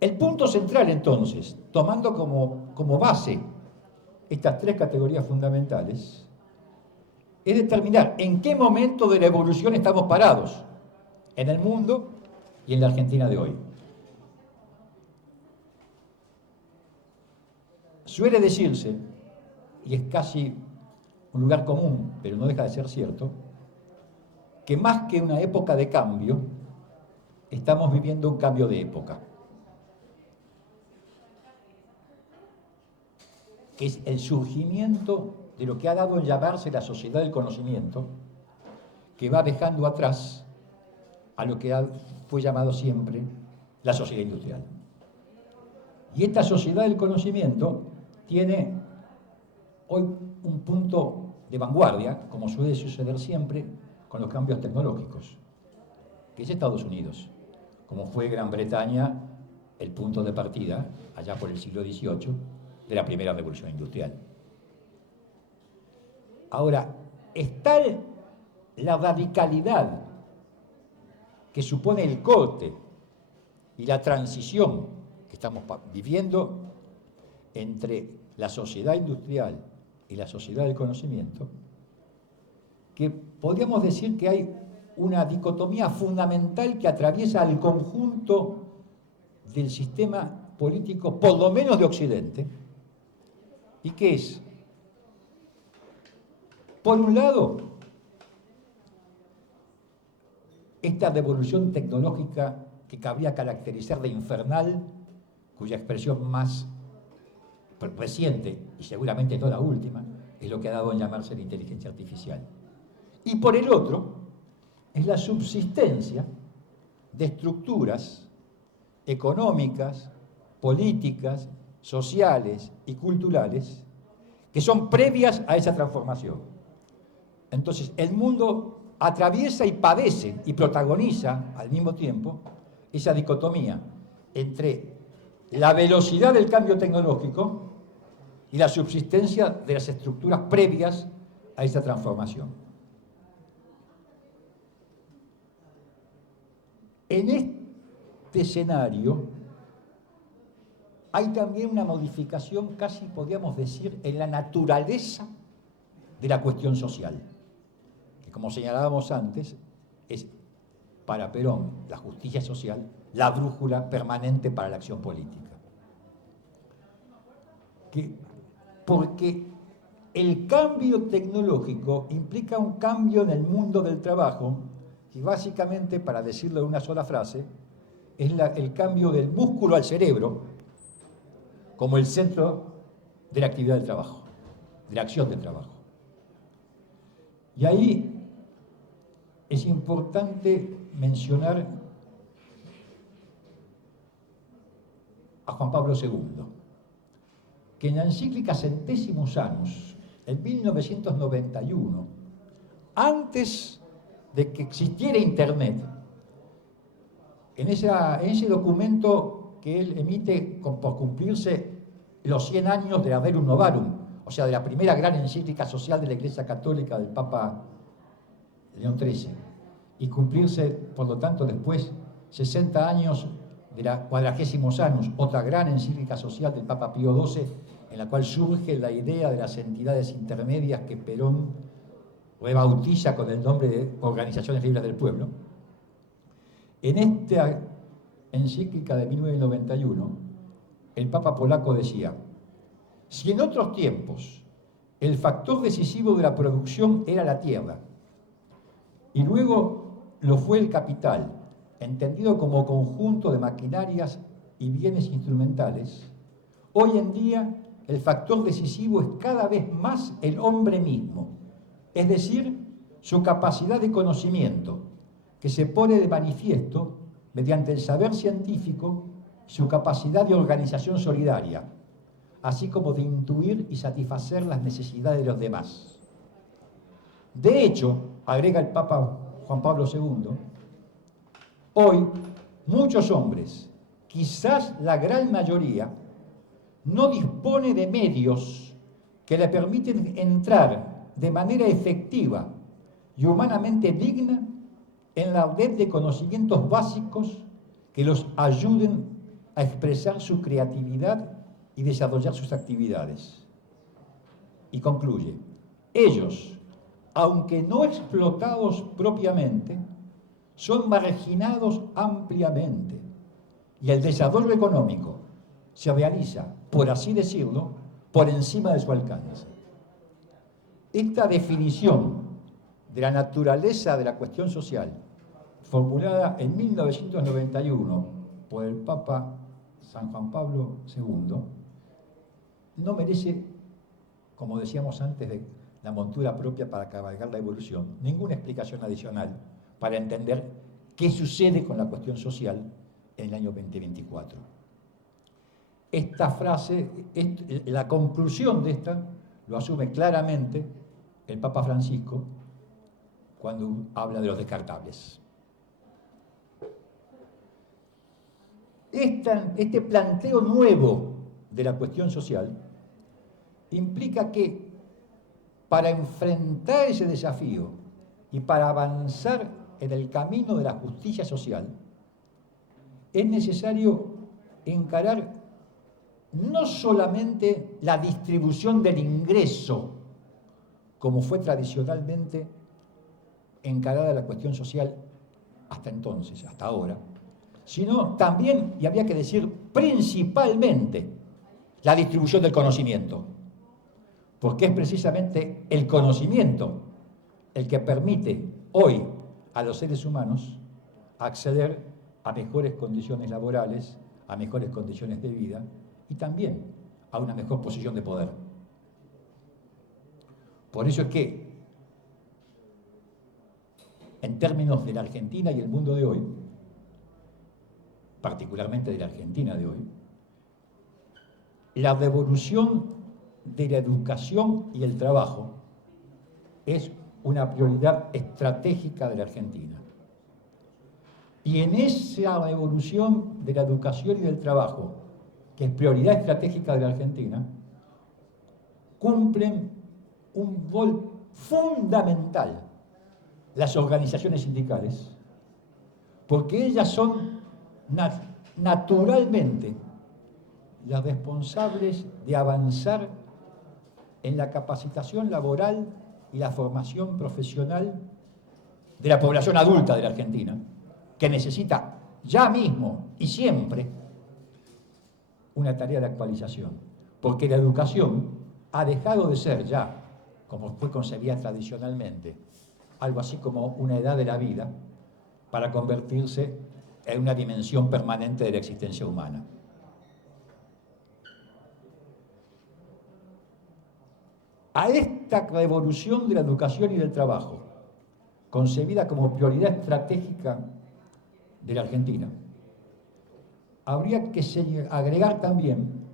El punto central, entonces, tomando como base estas tres categorías fundamentales, es determinar en qué momento de la evolución estamos parados en el mundo y en la Argentina de hoy. Suele decirse, y es casi un lugar común, pero no deja de ser cierto, que más que una época de cambio, estamos viviendo un cambio de época. Es el surgimiento de lo que ha dado en llamarse la sociedad del conocimiento, que va dejando atrás a lo que fue llamado siempre la sociedad industrial. Y esta sociedad del conocimiento tiene hoy un punto de vanguardia, como suele suceder siempre con los cambios tecnológicos, que es Estados Unidos, como fue Gran Bretaña el punto de partida, allá por el siglo XVIII, de la primera revolución industrial. Ahora, es tal la radicalidad que supone el corte y la transición que estamos viviendo entre la sociedad industrial y la sociedad del conocimiento, que podríamos decir que hay una dicotomía fundamental que atraviesa al conjunto del sistema político, por lo menos de Occidente, y que es, por un lado, esta revolución tecnológica que cabría caracterizar de infernal, cuya expresión más reciente, y seguramente no la última, es lo que ha dado en llamarse la inteligencia artificial. Y por el otro, es la subsistencia de estructuras económicas, políticas, sociales y culturales que son previas a esa transformación. Entonces, el mundo atraviesa y padece y protagoniza al mismo tiempo esa dicotomía entre la velocidad del cambio tecnológico y la subsistencia de las estructuras previas a esa transformación. En este escenario hay también una modificación, casi podríamos decir, en la naturaleza de la cuestión social, que como señalábamos antes, es para Perón la justicia social la brújula permanente para la acción política. Porque el cambio tecnológico implica un cambio en el mundo del trabajo y básicamente, para decirlo en una sola frase, es el cambio del músculo al cerebro como el centro de la actividad del trabajo, de la acción del trabajo. Y ahí es importante mencionar a Juan Pablo II, que en la encíclica Centésimos Annus, en 1991, antes de que existiera Internet, en ese documento que él emite por cumplirse los 100 años de Rerum Novarum, o sea, de la primera gran encíclica social de la Iglesia Católica del Papa León XIII, y cumplirse, por lo tanto, después 60 años de la Quadragésimos Annus, otra gran encíclica social del Papa Pío XII, en la cual surge la idea de las entidades intermedias que Perón rebautiza con el nombre de Organizaciones Libres del Pueblo. En esta encíclica de 1991, el Papa polaco decía: si en otros tiempos el factor decisivo de la producción era la tierra, y luego lo fue el capital, entendido como conjunto de maquinarias y bienes instrumentales, hoy en día el factor decisivo es cada vez más el hombre mismo, es decir, su capacidad de conocimiento, que se pone de manifiesto mediante el saber científico, su capacidad de organización solidaria, así como de intuir y satisfacer las necesidades de los demás. De hecho, agrega el Papa Juan Pablo II, hoy muchos hombres, quizás la gran mayoría, no dispone de medios que le permiten entrar de manera efectiva y humanamente digna en la red de conocimientos básicos que los ayuden a expresar su creatividad y desarrollar sus actividades. Y concluye: ellos, aunque no explotados propiamente, son marginados ampliamente, y el desarrollo económico se realiza, por así decirlo, por encima de su alcance. Esta definición de la naturaleza de la cuestión social, formulada en 1991 por el Papa San Juan Pablo II, no merece, como decíamos antes de la montura propia para cabalgar la evolución, ninguna explicación adicional para entender qué sucede con la cuestión social en el año 2024. Esta frase, la conclusión de esta, lo asume claramente el Papa Francisco cuando habla de los descartables. Este planteo nuevo de la cuestión social implica que para enfrentar ese desafío y para avanzar en el camino de la justicia social, es necesario encarar no solamente la distribución del ingreso, como fue tradicionalmente encarada la cuestión social hasta entonces, hasta ahora, sino también, y habría que decir principalmente, la distribución del conocimiento, porque es precisamente el conocimiento el que permite hoy a los seres humanos acceder a mejores condiciones laborales, a mejores condiciones de vida y también a una mejor posición de poder. Por eso es que, en términos de la Argentina y el mundo de hoy, particularmente de la Argentina de hoy, la revolución de la educación y el trabajo es una prioridad estratégica de la Argentina. Y en esa revolución de la educación y del trabajo, que es prioridad estratégica de la Argentina, cumplen un rol fundamental las organizaciones sindicales, porque ellas son naturalmente las responsables de avanzar en la capacitación laboral y la formación profesional de la población adulta de la Argentina, que necesita ya mismo y siempre una tarea de actualización, porque la educación ha dejado de ser ya, como fue concebida tradicionalmente, algo así como una edad de la vida, para convertirse en una dimensión permanente de la existencia humana. A esta revolución de la educación y del trabajo, concebida como prioridad estratégica de la Argentina, habría que agregar también,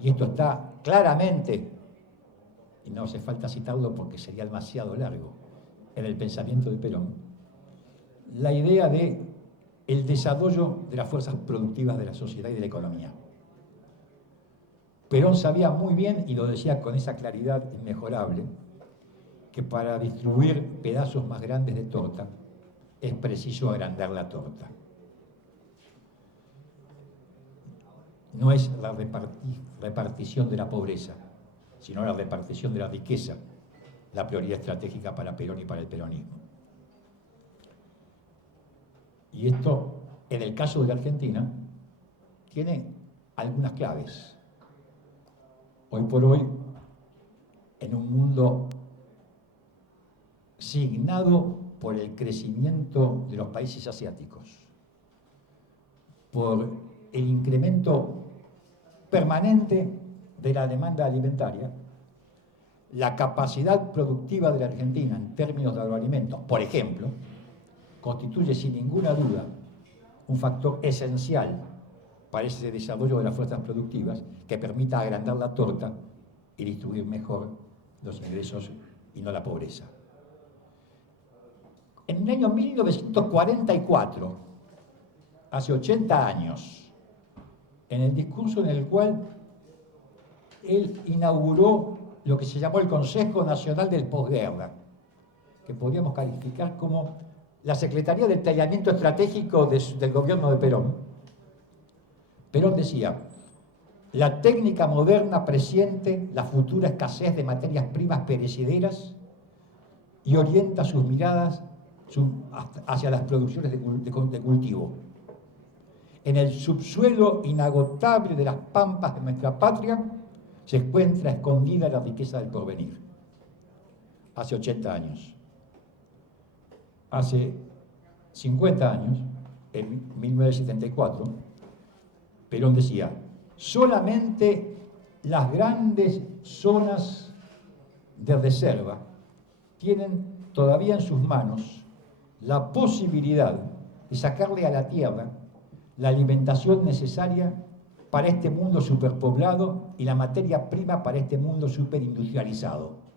y esto está claramente, y no hace falta citarlo porque sería demasiado largo, en el pensamiento de Perón, la idea de el desarrollo de las fuerzas productivas de la sociedad y de la economía. Perón sabía muy bien, y lo decía con esa claridad inmejorable, que para distribuir pedazos más grandes de torta es preciso agrandar la torta. No es la repartición de la pobreza, sino la repartición de la riqueza, la prioridad estratégica para Perón y para el peronismo. Y esto, en el caso de la Argentina, tiene algunas claves. Hoy por hoy, en un mundo signado por el crecimiento de los países asiáticos, por el incremento permanente de la demanda alimentaria, la capacidad productiva de la Argentina en términos de agroalimentos, por ejemplo, constituye sin ninguna duda un factor esencial para ese desarrollo de las fuerzas productivas que permita agrandar la torta y distribuir mejor los ingresos y no la pobreza. En el año 1944, hace 80 años, en el discurso en el cual él inauguró lo que se llamó el Consejo Nacional del Posguerra, que podríamos calificar como la Secretaría de Planeamiento Estratégico del gobierno de Perón. Perón decía: la técnica moderna presiente la futura escasez de materias primas perecederas y orienta sus miradas hacia las producciones de cultivo. En el subsuelo inagotable de las pampas de nuestra patria se encuentra escondida la riqueza del porvenir. Hace 80 años. Hace 50 años, en 1974, Perón decía: solamente las grandes zonas de reserva tienen todavía en sus manos la posibilidad de sacarle a la tierra la alimentación necesaria para este mundo superpoblado y la materia prima para este mundo superindustrializado.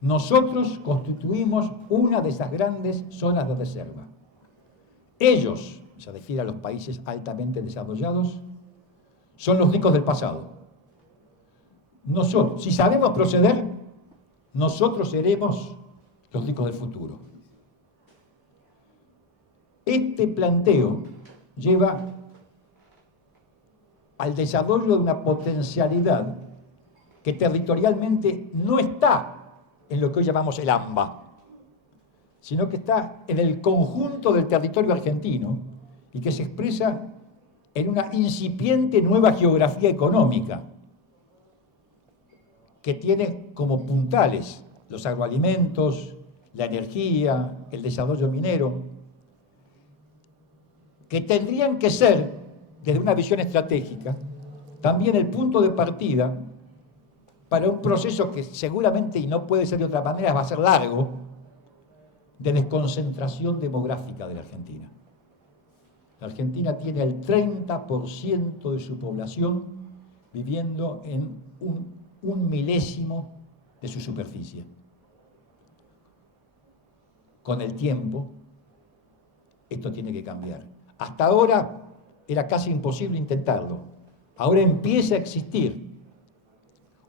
Nosotros constituimos una de esas grandes zonas de reserva. Ellos, se refiere a los países altamente desarrollados, son los ricos del pasado. Nosotros, si sabemos proceder, nosotros seremos los ricos del futuro. Este planteo lleva al desarrollo de una potencialidad que territorialmente no está en lo que hoy llamamos el AMBA, sino que está en el conjunto del territorio argentino y que se expresa en una incipiente nueva geografía económica que tiene como puntales los agroalimentos, la energía, el desarrollo minero, que tendrían que ser, desde una visión estratégica, también el punto de partida para un proceso que seguramente, y no puede ser de otra manera, va a ser largo, de desconcentración demográfica de la Argentina. La Argentina tiene el 30% de su población viviendo en un milésimo de su superficie. Con el tiempo, esto tiene que cambiar. Hasta ahora era casi imposible intentarlo. Ahora empieza a existir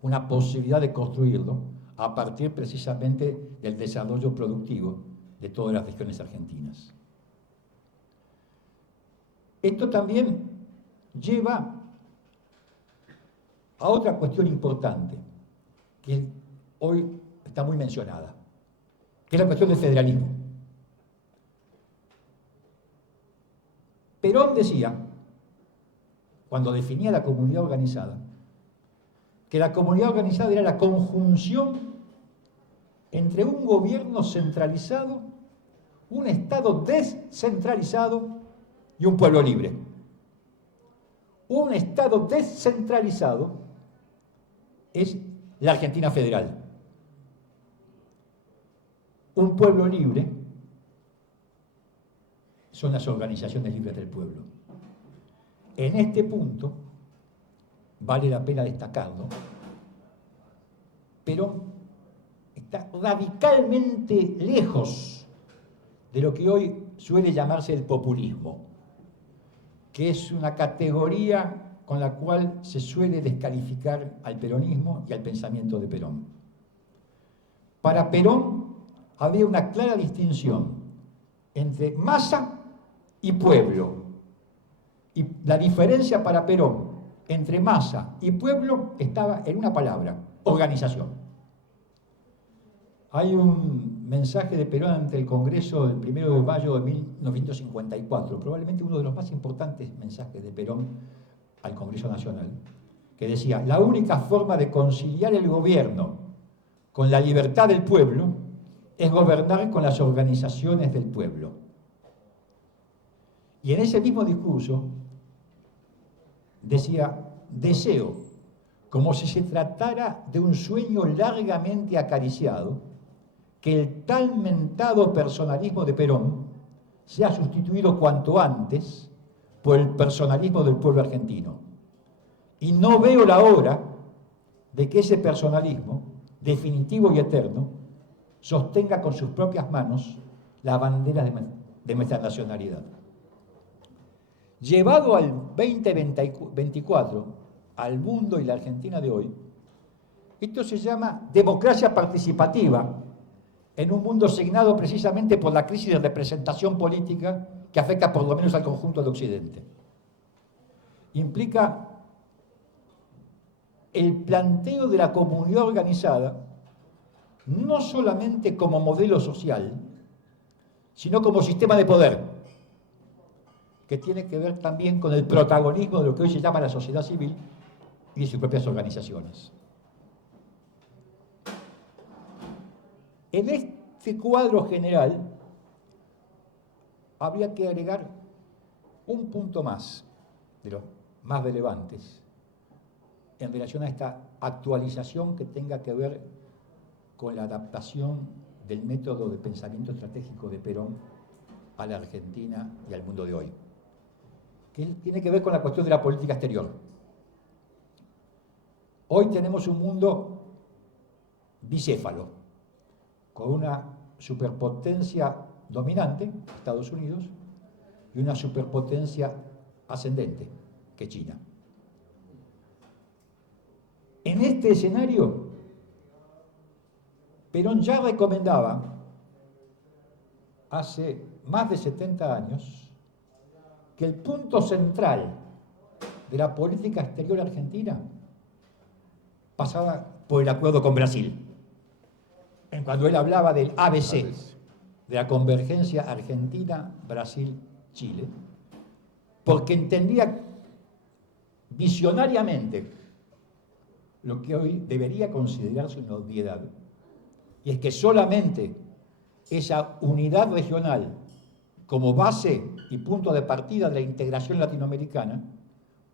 una posibilidad de construirlo a partir precisamente del desarrollo productivo de todas las regiones argentinas. Esto también lleva a otra cuestión importante, que hoy está muy mencionada, que es la cuestión del federalismo. Perón decía, cuando definía la comunidad organizada, que la comunidad organizada era la conjunción entre un gobierno centralizado, un Estado descentralizado y un pueblo libre. Un Estado descentralizado es la Argentina federal. Un pueblo libre son las organizaciones libres del pueblo. En este punto, vale la pena destacarlo, Perón está radicalmente lejos de lo que hoy suele llamarse el populismo, que es una categoría con la cual se suele descalificar al peronismo y al pensamiento de Perón. Para Perón había una clara distinción entre masa y pueblo. Y la diferencia para Perón entre masa y pueblo estaba en una palabra: organización. Hay un mensaje de Perón ante el Congreso del 1 de mayo de 1954, probablemente uno de los más importantes mensajes de Perón al Congreso Nacional, que decía: la única forma de conciliar el gobierno con la libertad del pueblo es gobernar con las organizaciones del pueblo. Y en ese mismo discurso decía: deseo, como si se tratara de un sueño largamente acariciado, que el tan mentado personalismo de Perón sea sustituido cuanto antes por el personalismo del pueblo argentino. Y no veo la hora de que ese personalismo, definitivo y eterno, sostenga con sus propias manos la bandera de nuestra nacionalidad. Llevado al 2024, al mundo y la Argentina de hoy, esto se llama democracia participativa, en un mundo signado precisamente por la crisis de representación política que afecta por lo menos al conjunto de Occidente. Implica el planteo de la comunidad organizada no solamente como modelo social, sino como sistema de poder, que tiene que ver también con el protagonismo de lo que hoy se llama la sociedad civil y de sus propias organizaciones. En este cuadro general habría que agregar un punto más, de los más relevantes, en relación a esta actualización que tenga que ver con la adaptación del método de pensamiento estratégico de Perón a la Argentina y al mundo de hoy, que tiene que ver con la cuestión de la política exterior. Hoy tenemos un mundo bicéfalo, con una superpotencia dominante, Estados Unidos, y una superpotencia ascendente, que es China. En este escenario, Perón ya recomendaba, hace más de 70 años, que el punto central de la política exterior argentina pasaba por el acuerdo con Brasil. Cuando él hablaba del ABC, de la convergencia Argentina, Brasil, Chile, porque entendía visionariamente lo que hoy debería considerarse una obviedad, y es que solamente esa unidad regional como base y punto de partida de la integración latinoamericana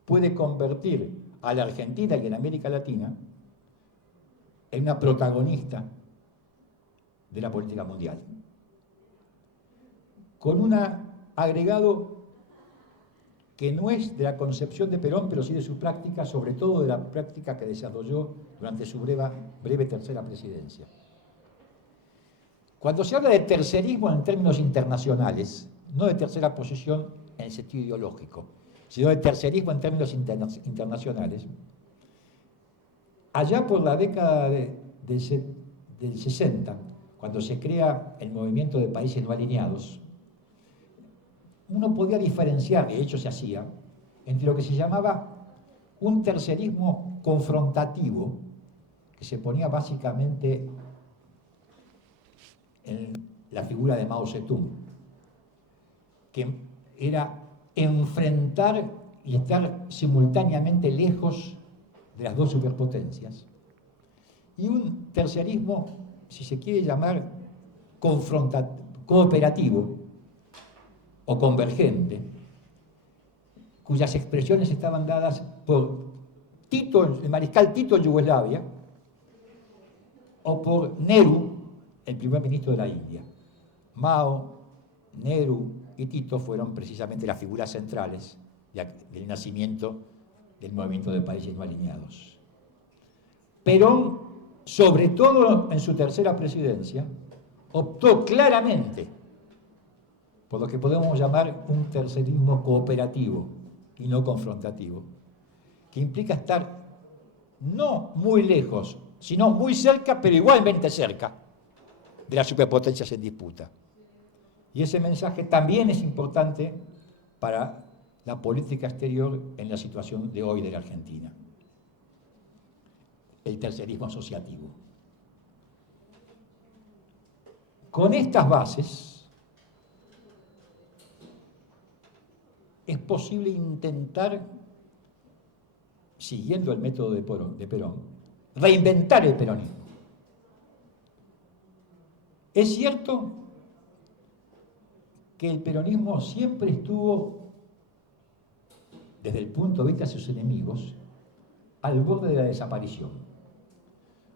puede convertir a la Argentina y en América Latina en una protagonista de la política mundial. Con un agregado que no es de la concepción de Perón, pero sí de su práctica, sobre todo de la práctica que desarrolló durante su breve tercera presidencia. Cuando se habla de tercerismo en términos internacionales, no de tercera posición en el sentido ideológico, sino de tercerismo en términos internacionales, allá por la década del 60, cuando se crea el movimiento de países no alineados, uno podía diferenciar, de hecho se hacía, entre lo que se llamaba un tercerismo confrontativo, que se ponía básicamente en la figura de Mao Zedong, que era enfrentar y estar simultáneamente lejos de las dos superpotencias, y un tercerismo, si se quiere llamar, cooperativo o convergente, cuyas expresiones estaban dadas por Tito, el mariscal Tito en Yugoslavia, o por Nehru, el primer ministro de la India. Mao, Nehru y Tito fueron precisamente las figuras centrales del nacimiento del movimiento de países no alineados. Perón, sobre todo en su tercera presidencia, optó claramente por lo que podemos llamar un tercerismo cooperativo y no confrontativo, que implica estar no muy lejos, sino muy cerca, pero igualmente cerca de las superpotencias en disputa. Y ese mensaje también es importante para la política exterior en la situación de hoy de la Argentina. El tercerismo asociativo. Con estas bases es posible intentar, siguiendo el método de Perón, reinventar el peronismo. Es cierto que el peronismo siempre estuvo, desde el punto de vista de sus enemigos, al borde de la desaparición.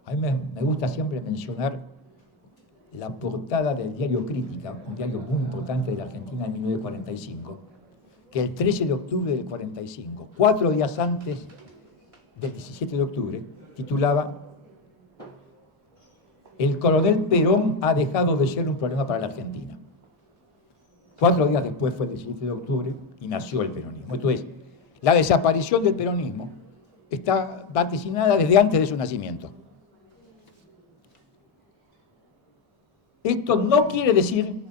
A mí me gusta siempre mencionar la portada del diario Crítica, un diario muy importante de la Argentina en 1945, que el 13 de octubre del 45, 4 días antes del 17 de octubre, titulaba "El coronel Perón ha dejado de ser un problema para la Argentina". 4 días después fue el 17 de octubre y nació el peronismo. Entonces, la desaparición del peronismo está vaticinada desde antes de su nacimiento. Esto no quiere decir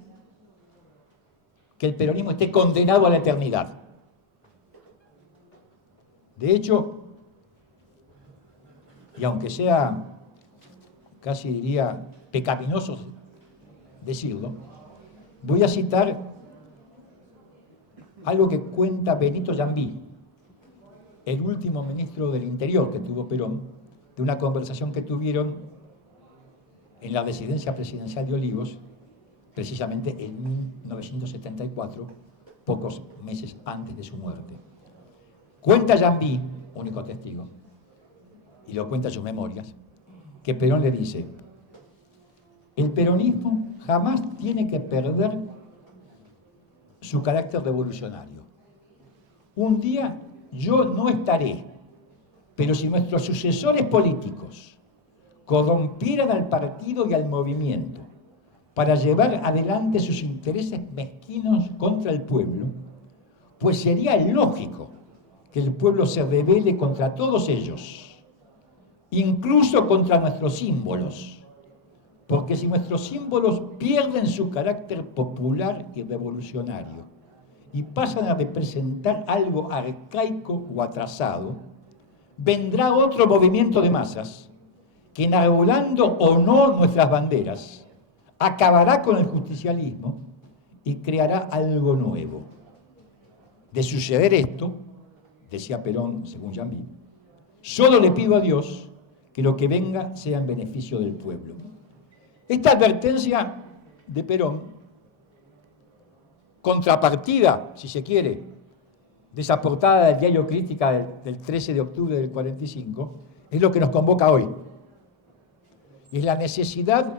que el peronismo esté condenado a la eternidad. De hecho, y aunque sea, casi diría, pecaminoso decirlo, voy a citar algo que cuenta Benito Jambí, el último ministro del Interior que tuvo Perón, de una conversación que tuvieron en la residencia presidencial de Olivos, precisamente en 1974, pocos meses antes de su muerte. Cuenta Jambí, único testigo, y lo cuenta en sus memorias, que Perón le dice: el peronismo jamás tiene que perder su carácter revolucionario. Un día yo no estaré, pero si nuestros sucesores políticos corrompieran al partido y al movimiento para llevar adelante sus intereses mezquinos contra el pueblo, pues sería lógico que el pueblo se rebele contra todos ellos, incluso contra nuestros símbolos, porque si nuestros símbolos pierden su carácter popular y revolucionario y pasan a representar algo arcaico o atrasado, vendrá otro movimiento de masas que, enarbolando o no nuestras banderas, acabará con el justicialismo y creará algo nuevo. De suceder esto, decía Perón, según Jambí, solo le pido a Dios que lo que venga sea en beneficio del pueblo. Esta advertencia de Perón, contrapartida, si se quiere, de esa portada del diario Crítica del 13 de octubre del 45, es lo que nos convoca hoy. Es la necesidad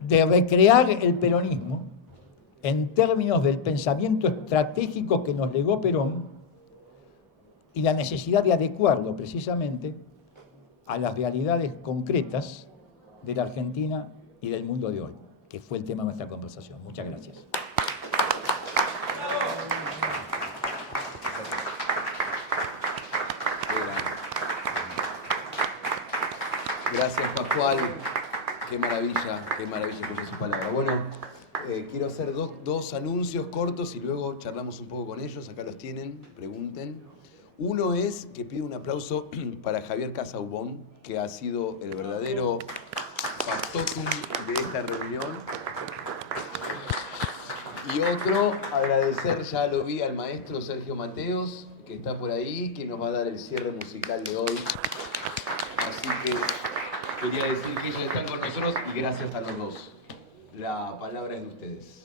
de recrear el peronismo en términos del pensamiento estratégico que nos legó Perón y la necesidad de adecuarlo precisamente a las realidades concretas de la Argentina y del mundo de hoy, que fue el tema de nuestra conversación. Muchas gracias. Gracias, Pascual. Qué maravilla escuchar sus palabras. Bueno, quiero hacer dos anuncios cortos y luego charlamos un poco con ellos. Acá los tienen, pregunten. Uno es que pido un aplauso para Javier Casaubon, que ha sido el verdadero factotum de esta reunión. Y otro, agradecer, ya lo vi, al maestro Sergio Mateos, que está por ahí, que nos va a dar el cierre musical de hoy. Así que quería decir que ellos están con nosotros y gracias a los dos. La palabra es de ustedes.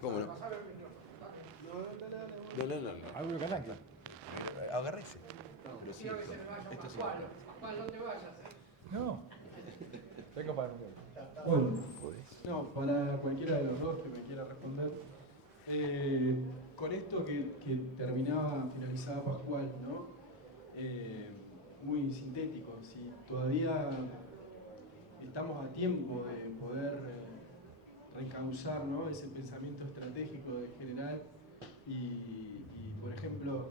¿Cómo no? No. Agárrese. Lo siento. Esto es Juan, no te vayas. No. Tengo para el Bueno, no, para cualquiera de los dos que me quiera responder. Con esto que finalizaba Pascual, ¿no? Muy sintético, si todavía estamos a tiempo de poder reencauzar, ¿no?, ese pensamiento estratégico de general y por ejemplo,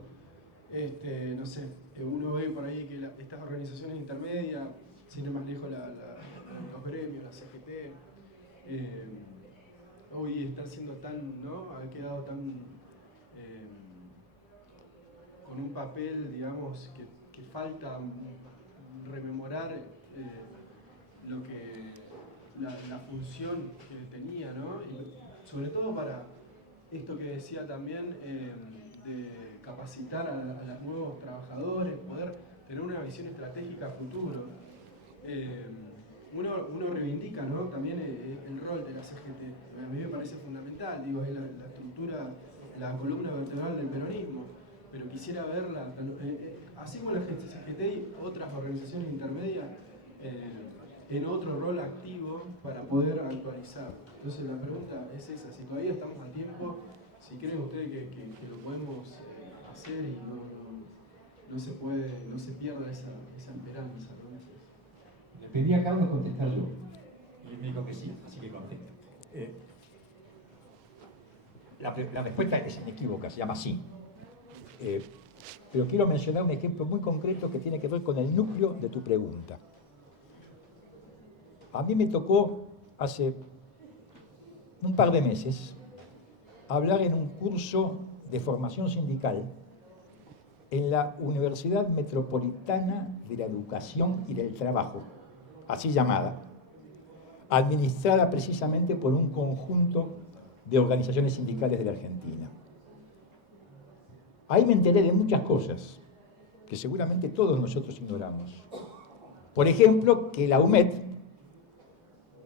no sé, uno ve por ahí que estas organizaciones intermedias, sin ir más lejos los gremios, la CGT, hoy están siendo tan, ¿no?, ha quedado tan con un papel, digamos, que falta rememorar lo que la función que tenía, ¿no? Y sobre todo para esto que decía también, de capacitar a los nuevos trabajadores, poder tener una visión estratégica a futuro. Uno reivindica, ¿no?, también el rol de la CGT. A mí me parece fundamental, digo, es la estructura, la columna vertebral del peronismo, pero quisiera verla, así como la CGT y otras organizaciones intermedias, en otro rol activo para poder actualizar. Entonces la pregunta es esa, si todavía estamos a tiempo, si creen ustedes que lo podemos hacer y no se pierda esa esperanza, ¿no? Le pedí a Carlos contestar yo, y él me dijo que sí, así que contesto. La respuesta es inequívoca, se llama sí. Pero quiero mencionar un ejemplo muy concreto que tiene que ver con el núcleo de tu pregunta. A mí me tocó hace un par de meses hablar en un curso de formación sindical en la Universidad Metropolitana de la Educación y del Trabajo, así llamada, administrada precisamente por un conjunto de organizaciones sindicales de la Argentina. Ahí me enteré de muchas cosas que seguramente todos nosotros ignoramos. Por ejemplo, que la UMED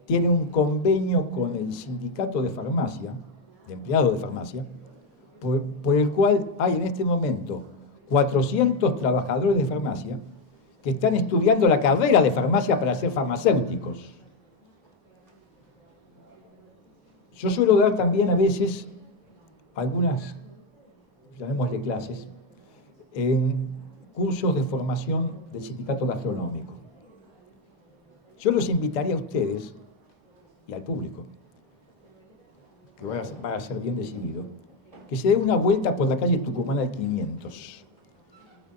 tiene un convenio con el sindicato de farmacia, de empleados de farmacia, por el cual hay en este momento 400 trabajadores de farmacia que están estudiando la carrera de farmacia para ser farmacéuticos. Yo suelo dar también a veces algunas, llamémosle clases, en cursos de formación del sindicato gastronómico. Yo los invitaría a ustedes y al público, que va a ser bien decidido, que se dé una vuelta por la calle Tucumán al 500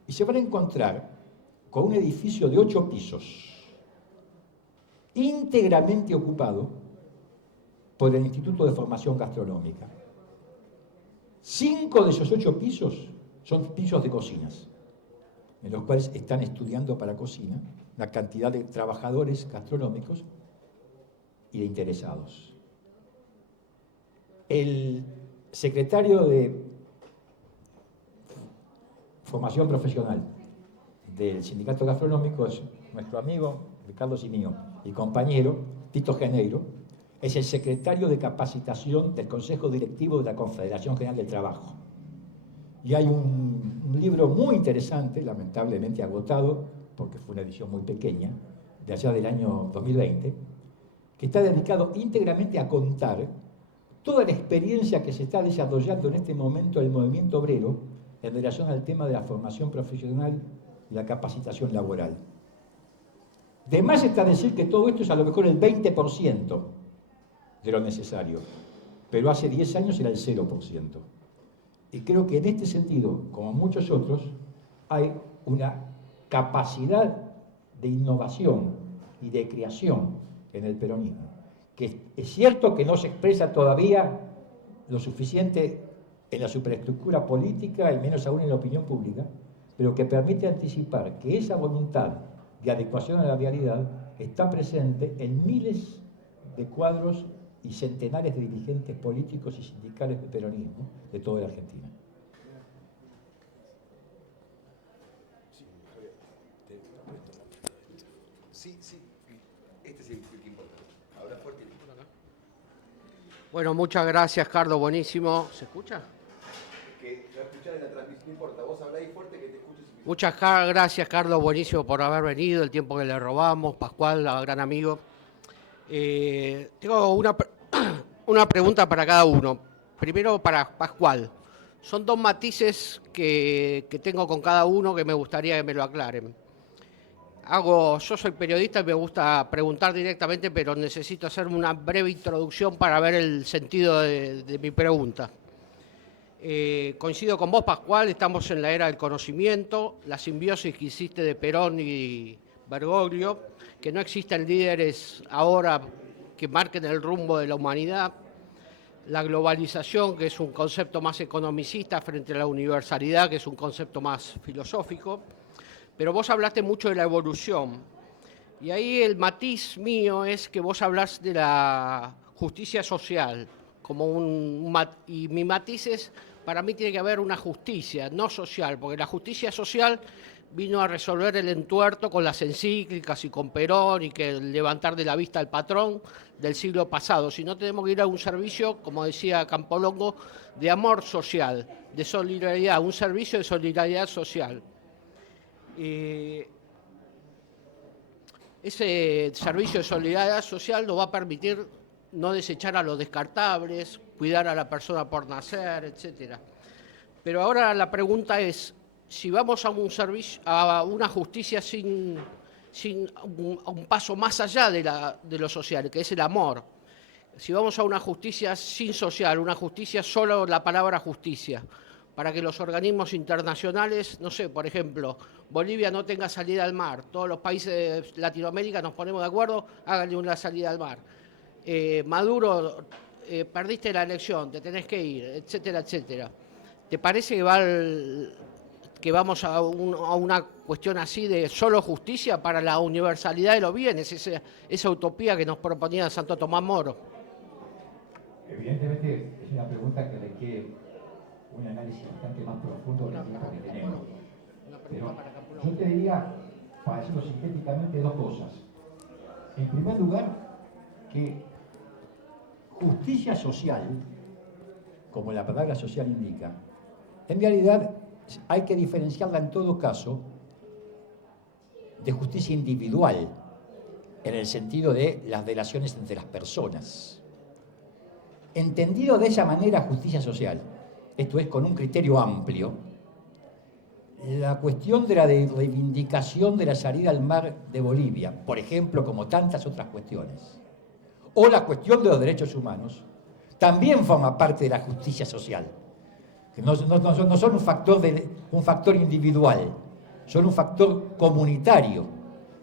y se van a encontrar con un edificio de 8 pisos, íntegramente ocupado por el Instituto de Formación Gastronómica. 5 de esos 8 pisos son pisos de cocinas, en los cuales están estudiando para cocina una cantidad de trabajadores gastronómicos y de interesados. El secretario de Formación Profesional del Sindicato Gastronómico es nuestro amigo Ricardo Simio y compañero Tito Geneiro, es el secretario de capacitación del Consejo Directivo de la Confederación General del Trabajo. Y hay un libro muy interesante, lamentablemente agotado, porque fue una edición muy pequeña, de allá del año 2020, que está dedicado íntegramente a contar toda la experiencia que se está desarrollando en este momento el movimiento obrero en relación al tema de la formación profesional y la capacitación laboral. De más está decir que todo esto es a lo mejor el 20% de lo necesario, pero hace 10 años era el 0%. Y creo que en este sentido, como muchos otros, hay una capacidad de innovación y de creación en el peronismo, que es cierto que no se expresa todavía lo suficiente en la superestructura política y menos aún en la opinión pública, pero que permite anticipar que esa voluntad de adecuación a la realidad está presente en miles de cuadros y centenares de dirigentes políticos y sindicales del peronismo de toda la Argentina. Sí, este es el que importa. Habla fuerte. Bueno, muchas gracias, Carlos, buenísimo. ¿Se escucha? Que lo escuchar en la transmisión, no importa, vos habláis fuerte que te escuches. Muchas gracias, Carlos, buenísimo por haber venido, el tiempo que le robamos, Pascual, gran amigo. Tengo una pregunta para cada uno. Primero para Pascual. Son dos matices que tengo con cada uno que me gustaría que me lo aclaren. Yo soy periodista y me gusta preguntar directamente, pero necesito hacer una breve introducción para ver el sentido de mi pregunta. Coincido con vos, Pascual, estamos en la era del conocimiento, la simbiosis que hiciste de Perón y Bergoglio, que no existen líderes ahora que marquen el rumbo de la humanidad, la globalización, que es un concepto más economicista, frente a la universalidad, que es un concepto más filosófico. Pero vos hablaste mucho de la evolución. Y ahí el matiz mío es que vos hablás de la justicia social. Y mi matiz es, para mí tiene que haber una justicia, no social, porque la justicia social vino a resolver el entuerto con las encíclicas y con Perón y que el levantar de la vista al patrón del siglo pasado. Si no, tenemos que ir a un servicio, como decía Campolongo, de amor social, de solidaridad, un servicio de solidaridad social. Ese servicio de solidaridad social nos va a permitir no desechar a los descartables, cuidar a la persona por nacer, etc. Pero ahora la pregunta es, si vamos a una justicia sin un paso más allá de lo social, que es el amor, si vamos a una justicia sin social, una justicia solo la palabra justicia, para que los organismos internacionales, no sé, por ejemplo, Bolivia no tenga salida al mar, todos los países de Latinoamérica nos ponemos de acuerdo, háganle una salida al mar. Maduro, perdiste la elección, te tenés que ir, etcétera, etcétera. ¿Te parece que vamos a una cuestión así de solo justicia para la universalidad de los bienes, esa utopía que nos proponía Santo Tomás Moro? Evidentemente es una pregunta que requiere un análisis bastante más profundo del tiempo que tenemos. Pero yo te diría, para decirlo sintéticamente, dos cosas. En primer lugar, que justicia social, como la palabra social indica, en realidad hay que diferenciarla en todo caso de justicia individual, en el sentido de las relaciones entre las personas. Entendido de esa manera justicia social, esto es con un criterio amplio, la cuestión de la reivindicación de la salida al mar de Bolivia, por ejemplo, como tantas otras cuestiones, o la cuestión de los derechos humanos, también forma parte de la justicia social. Que no son un factor individual, son un factor comunitario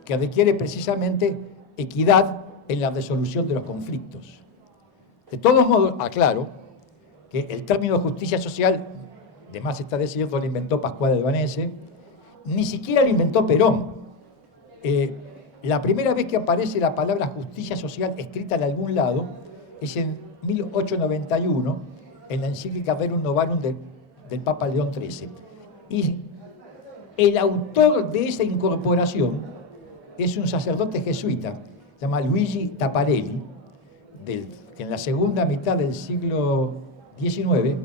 que requiere precisamente equidad en la resolución de los conflictos. De todos modos, aclaro que el término justicia social, de más está diciendo, lo inventó Pascual Albanese, ni siquiera lo inventó Perón. La primera vez que aparece la palabra justicia social escrita en algún lado es en 1891, en la encíclica Rerum Novarum del Papa León XIII. Y el autor de esa incorporación es un sacerdote jesuita, se llama Luigi Taparelli, que en la segunda mitad del siglo XIX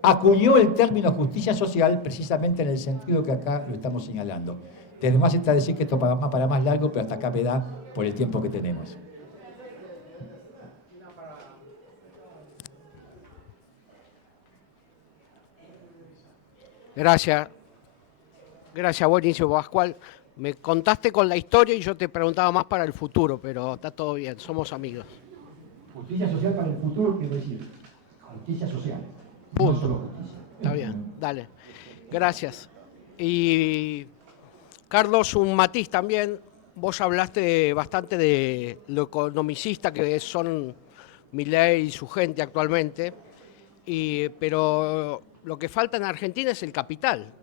acuñó el término justicia social precisamente en el sentido que acá lo estamos señalando. Además está decir que esto para más largo, pero hasta acá me da por el tiempo que tenemos. Gracias, buenísimo, Pascual. Me contaste con la historia y yo te preguntaba más para el futuro, pero está todo bien, somos amigos. Justicia social para el futuro, quiero decir, justicia social, punto. No solo justicia. Está bien, dale. Gracias. Y Carlos, un matiz también, vos hablaste bastante de lo economicista que son Milei y su gente actualmente, pero lo que falta en Argentina es el capital.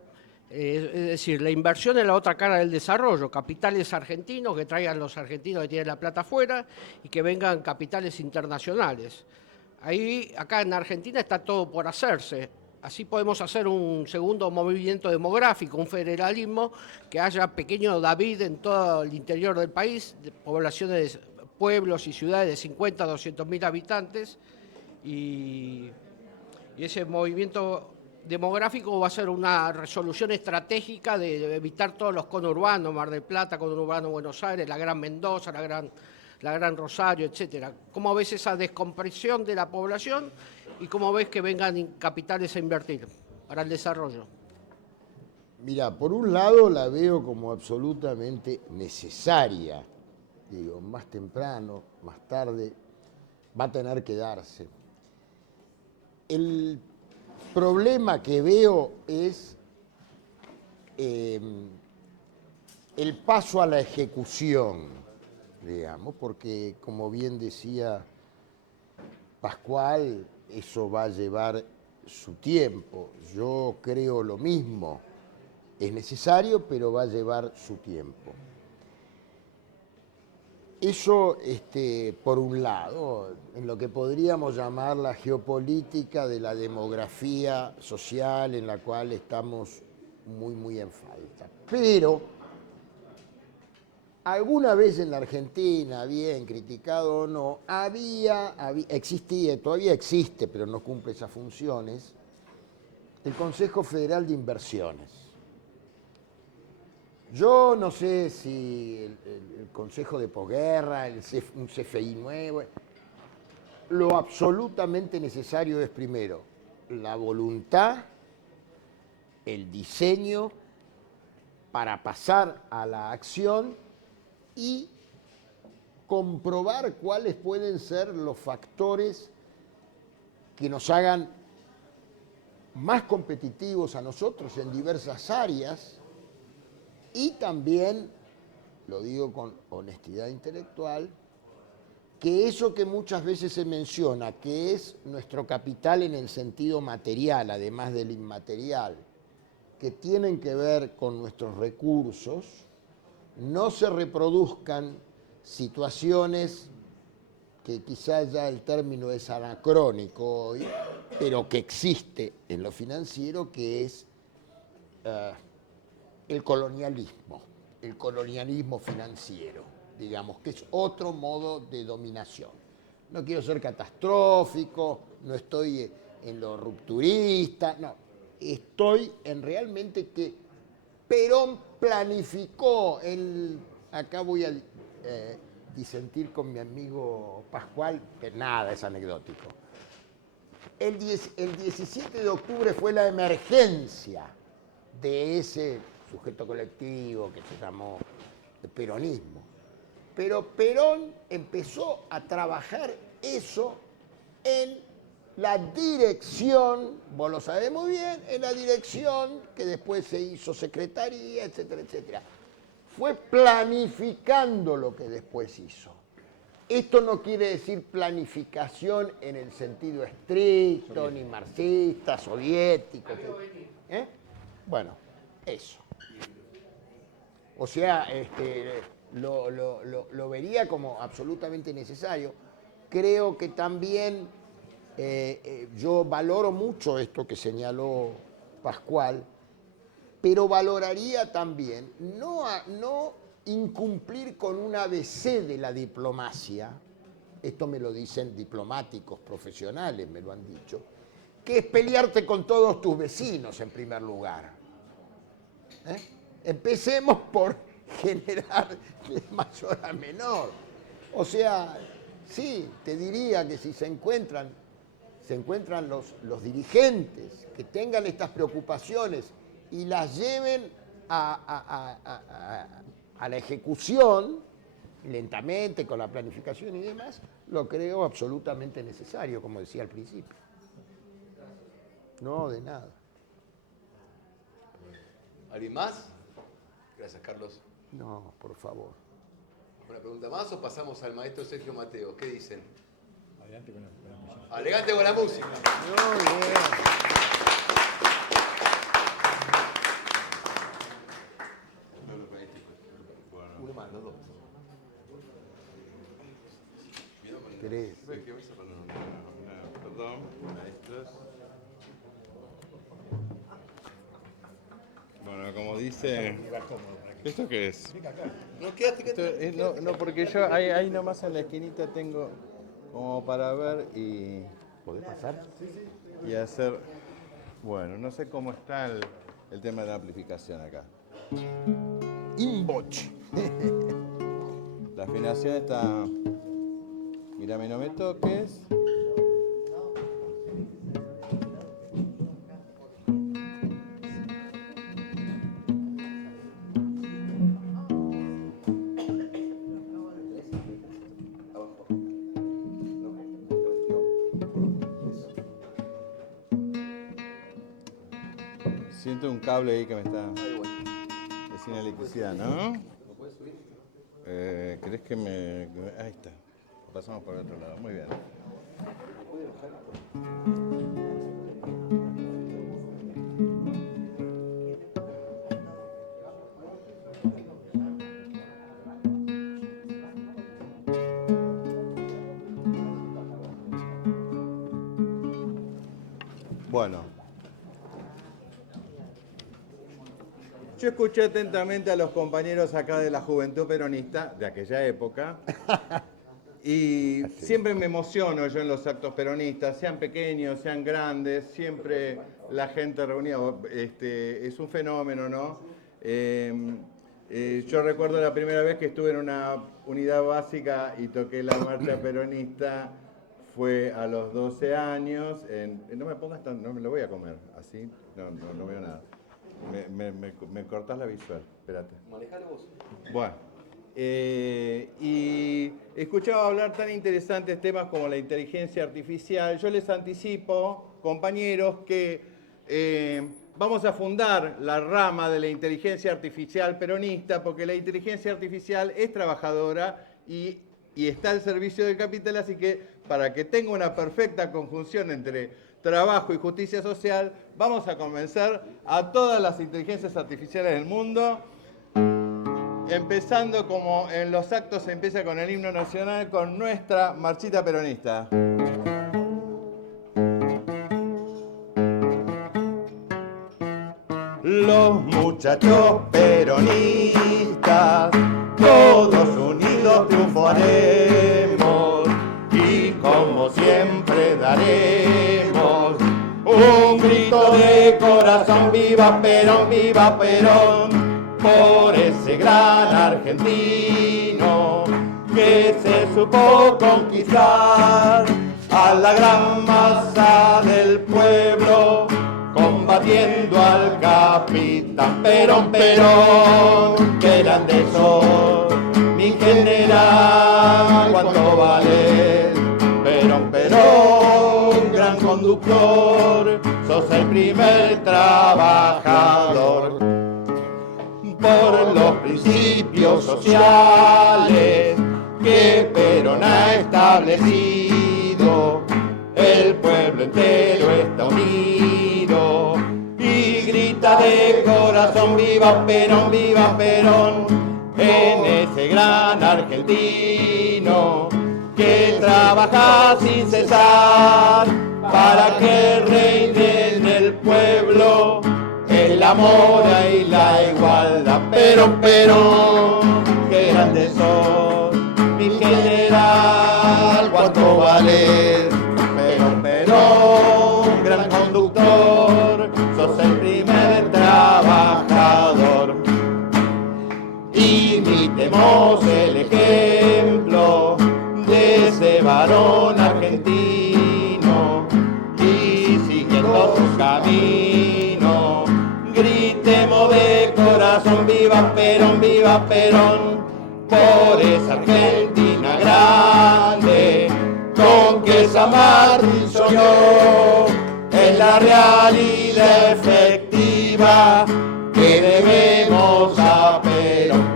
Es decir, la inversión es la otra cara del desarrollo, capitales argentinos, que traigan los argentinos que tienen la plata afuera y que vengan capitales internacionales. Acá en Argentina está todo por hacerse. Así podemos hacer un segundo movimiento demográfico, un federalismo, que haya pequeño David en todo el interior del país, de poblaciones, pueblos y ciudades de 50 a 200.000 habitantes, y ese movimiento demográfico va a ser una resolución estratégica de evitar todos los conurbanos, Mar del Plata, conurbano Buenos Aires, la Gran Mendoza, la Gran la Gran Rosario, etcétera. ¿Cómo ves esa descompresión de la población y cómo ves que vengan capitales a invertir para el desarrollo? Mira, por un lado la veo como absolutamente necesaria. Digo, más temprano, más tarde, va a tener que darse. El problema que veo es el paso a la ejecución, digamos, porque como bien decía Pascual, eso va a llevar su tiempo. Yo creo lo mismo. Es necesario, pero va a llevar su tiempo. Eso, por un lado, en lo que podríamos llamar la geopolítica de la demografía social en la cual estamos muy, muy en falta. Pero, alguna vez en la Argentina, bien criticado o no, existía, todavía existe, pero no cumple esas funciones, el Consejo Federal de Inversiones. Yo no sé si el Consejo de Posguerra, un CFI nuevo, lo absolutamente necesario es primero la voluntad, el diseño para pasar a la acción y comprobar cuáles pueden ser los factores que nos hagan más competitivos a nosotros en diversas áreas. Y también, lo digo con honestidad intelectual, que eso que muchas veces se menciona, que es nuestro capital en el sentido material, además del inmaterial, que tienen que ver con nuestros recursos, no se reproduzcan situaciones que quizás ya el término es anacrónico hoy, pero que existe en lo financiero, que es el colonialismo financiero, digamos, que es otro modo de dominación. No quiero ser catastrófico, no estoy en lo rupturista, no, estoy en realmente que Perón planificó, acá voy a disentir con mi amigo Pascual, que nada, es anecdótico. El 17 de octubre fue la emergencia de ese sujeto colectivo que se llamó peronismo. Pero Perón empezó a trabajar eso en la dirección, vos lo sabés muy bien, en la dirección que después se hizo secretaría, etcétera, etcétera. Fue planificando lo que después hizo. Esto no quiere decir planificación en el sentido estricto, ni marxista, soviético. Bueno, eso. O sea, lo vería como absolutamente necesario. Creo que también yo valoro mucho esto que señaló Pascual, pero valoraría también no incumplir con un ABC de la diplomacia, esto me lo dicen diplomáticos profesionales, me lo han dicho, que es pelearte con todos tus vecinos en primer lugar. Empecemos por generar de mayor a menor. O sea, sí, te diría que si se encuentran los dirigentes que tengan estas preocupaciones y las lleven a la ejecución, lentamente, con la planificación y demás, lo creo absolutamente necesario, como decía al principio. No, de nada. ¿Alguien más? Gracias, Carlos. No, por favor. ¿Una pregunta más o pasamos al maestro Sergio Mateo? ¿Qué dicen? Adelante con la música. Adelante con la música. Muy bien. Uno más, los dos. Tres. Perdón, maestros. Bueno, como dice... ¿Esto qué es? No, quédate. No, porque yo ahí nomás en la esquinita tengo como para ver y... ¿Podés pasar? Y hacer... Bueno, no sé cómo está el tema de la amplificación acá. Inboch. La afinación está Mírame, no me toques. Siento un cable ahí que me está... Es sin electricidad, ¿no? ¿Querés que me...? Ahí está. Pasamos por el otro lado. Muy bien. Bueno. Yo escuché atentamente a los compañeros acá de la Juventud Peronista, de aquella época, y siempre me emociono yo en los actos peronistas, sean pequeños, sean grandes, siempre la gente reunida, es un fenómeno, ¿no? Yo recuerdo la primera vez que estuve en una unidad básica y toqué la marcha peronista, fue a los 12 años, no me pongas tan, no me lo voy a comer, así no veo nada. Me cortás la visual, espérate. Manejalo vos. Bueno, y escuchaba hablar tan interesantes temas como la inteligencia artificial. Yo les anticipo, compañeros, que vamos a fundar la rama de la inteligencia artificial peronista, porque la inteligencia artificial es trabajadora y está al servicio del capital, así que para que tenga una perfecta conjunción entre trabajo y justicia social, vamos a convencer a todas las inteligencias artificiales del mundo, empezando como en los actos se empieza con el himno nacional, con nuestra marchita peronista. Los muchachos peronistas, todos unidos triunfaremos y como siempre daremos un grito de corazón, viva Perón, por ese gran argentino que se supo conquistar a la gran masa del pueblo, combatiendo al capitán Perón, que grande sos, mi general, cuánto vale, Perón, gran conductor, sos el primer trabajador. Por los principios sociales que Perón ha establecido, el pueblo entero está unido y grita de corazón, viva Perón, en ese gran argentino que trabaja sin cesar para que reine en el pueblo el amor y la igualdad. Perón, qué grande sos, mi general, cuánto vales. Perón, gran conductor, sos el primer trabajador. Imitemos el ejemplo de ese varón argentino y siguiendo su camino, gritemos de corazón, viva Perón, por esa Argentina grande con que San Martín soñó, es la realidad efectiva que debemos a Perón,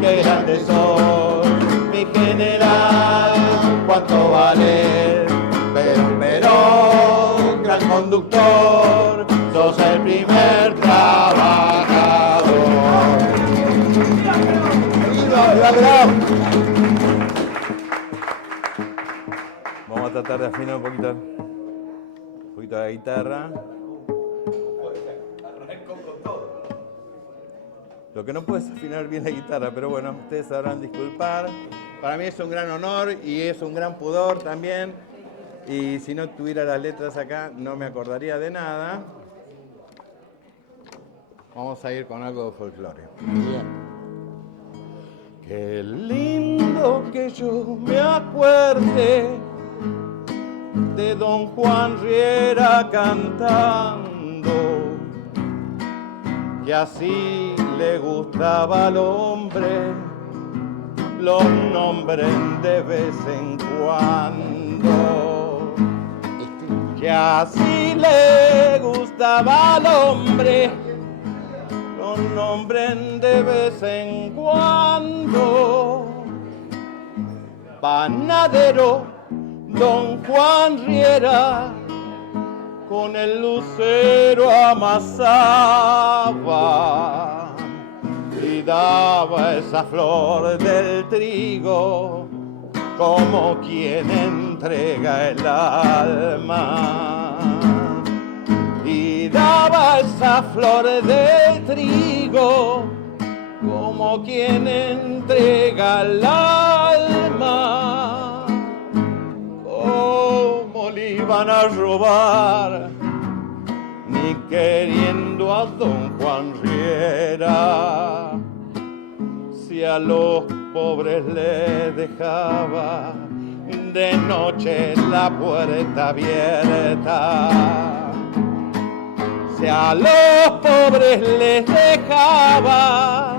que grande sos, mi general, cuánto vale, Perón, gran conductor, sos el primer trabajador. Vamos a tratar de afinar un poquito la guitarra. Lo que no puedo es afinar bien la guitarra, pero bueno, ustedes sabrán disculpar. Para mí es un gran honor y es un gran pudor también. Y si no tuviera las letras acá, no me acordaría de nada. Vamos a ir con algo de folclore. Bien. Qué lindo que yo me acuerde de don Juan Riera cantando, que así le gustaba al hombre, los nombren de vez en cuando. Que así le gustaba al hombre, los nombren de vez en cuando. Panadero, don Juan Riera, con el lucero amasaba y daba esa flor del trigo como quien entrega el alma. Y daba esa flor del trigo como quien entrega el alma. ¿Cómo le iban a robar? Ni queriendo a don Juan Riera, si a los pobres les dejaba de noche la puerta abierta. Si a los pobres les dejaba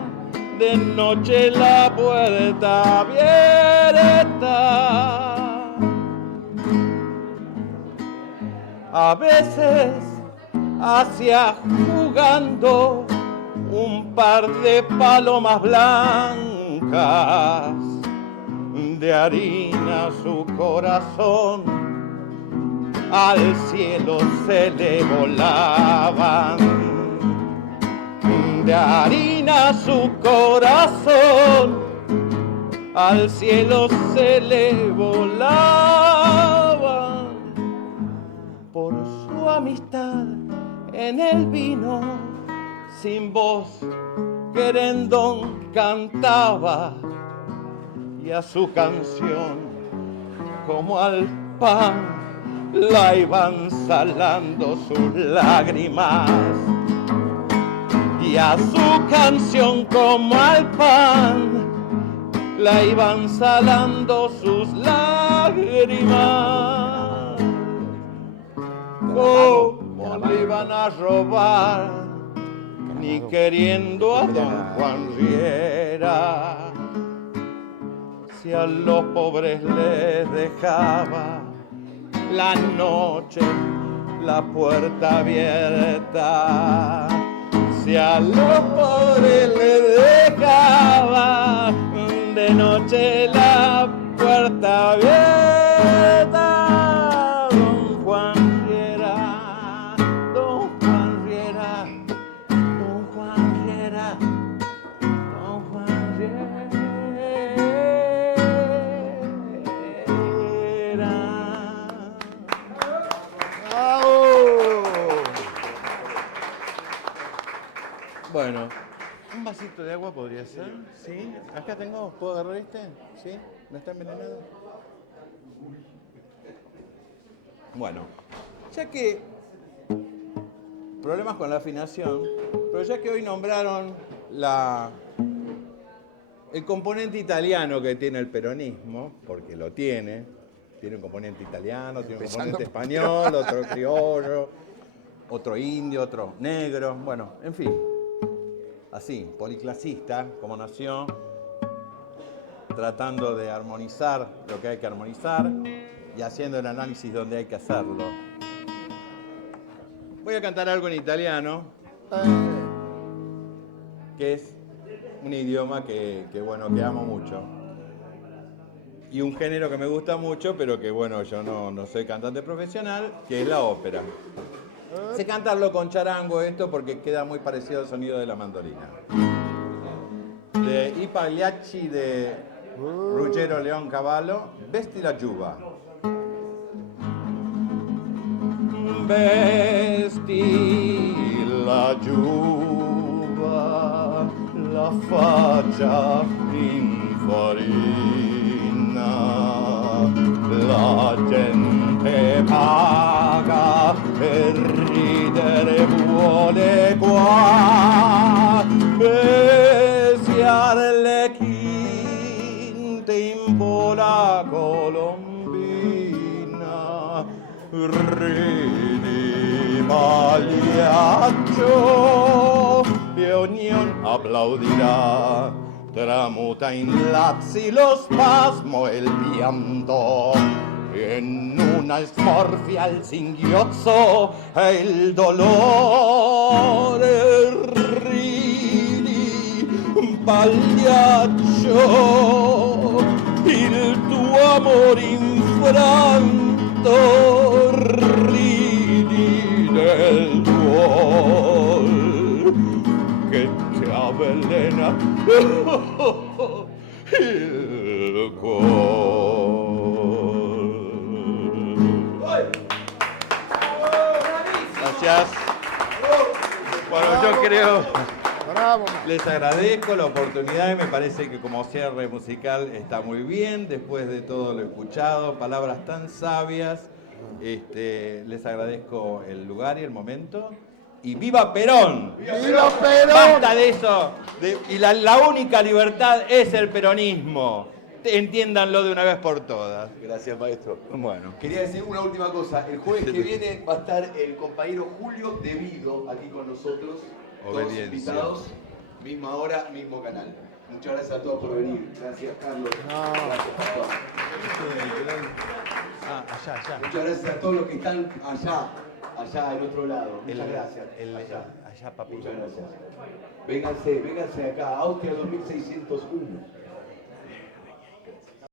de noche la puerta abierta. A veces hacía jugando un par de palomas blancas, de harina su corazón al cielo se le volaban. De harina su corazón al cielo se le volaban. Por su amistad en el vino, sin voz querendón cantaba, y a su canción como al pan la iban salando sus lágrimas. Y a su canción como al pan la iban salando sus lágrimas. ¿Cómo le iban a robar? Ni queriendo a don Juan Riera, si a los pobres les dejaba la noche la puerta abierta. Si a los pobres les dejaba de noche la puerta abierta. Don Juan Riera, don Juan Riera, don Juan Riera, don Juan Riera. Bueno, un vasito de agua podría ser, ¿sí? Acá tengo, ¿puedo agarrar este? ¿Sí? ¿No está envenenado? Bueno, ya que problemas con la afinación, pero ya que hoy nombraron el componente italiano que tiene el peronismo, porque lo tiene un componente italiano, tiene un componente español, otro criollo, otro indio, otro negro, bueno, en fin. Así, policlasista, como nació, tratando de armonizar lo que hay que armonizar y haciendo el análisis donde hay que hacerlo. Voy a cantar algo en italiano, que es un idioma que amo mucho. Y un género que me gusta mucho, pero que bueno, yo no soy cantante profesional, que es la ópera. Sé cantarlo con charango esto porque queda muy parecido al sonido de la mandolina. De I Pagliacci de Ruggero León Cavallo, Vesti la giuva. Vesti la giuva, la faccia infarina, la gente paga per ridere vuole qua. Besi arlechin tempo la colombina ridi pagliaccio e ognuno applaudirà. Tramuta in lazzi lo spasmo e il pianto, in una smorfia il singhiozzo e il dolore. Ridi, pagliaccio, il tuo amor infranto, ridi del duol che ti avvelena il cuore. Gracias. Bueno, yo creo, Bravo. les agradezco la oportunidad y me parece que como cierre musical está muy bien, después de todo lo escuchado, palabras tan sabias. Les agradezco el lugar y el momento. Y ¡viva Perón! ¡Viva Perón! ¡Basta de eso! Y la única libertad es el peronismo. Entiéndanlo de una vez por todas. Gracias, maestro. Bueno. Quería decir una última cosa. El jueves que viene va a estar el compañero Julio Devido aquí con nosotros. Todos Obediencia. invitados. Misma hora, mismo canal. Muchas gracias a todos por venir. Gracias, Carlos. No. Gracias, Pastor. Allá. Muchas gracias a todos los que están allá en otro lado. Muchas gracias. Allá, papito. Muchas gracias. Vénganse acá, Austria 2601.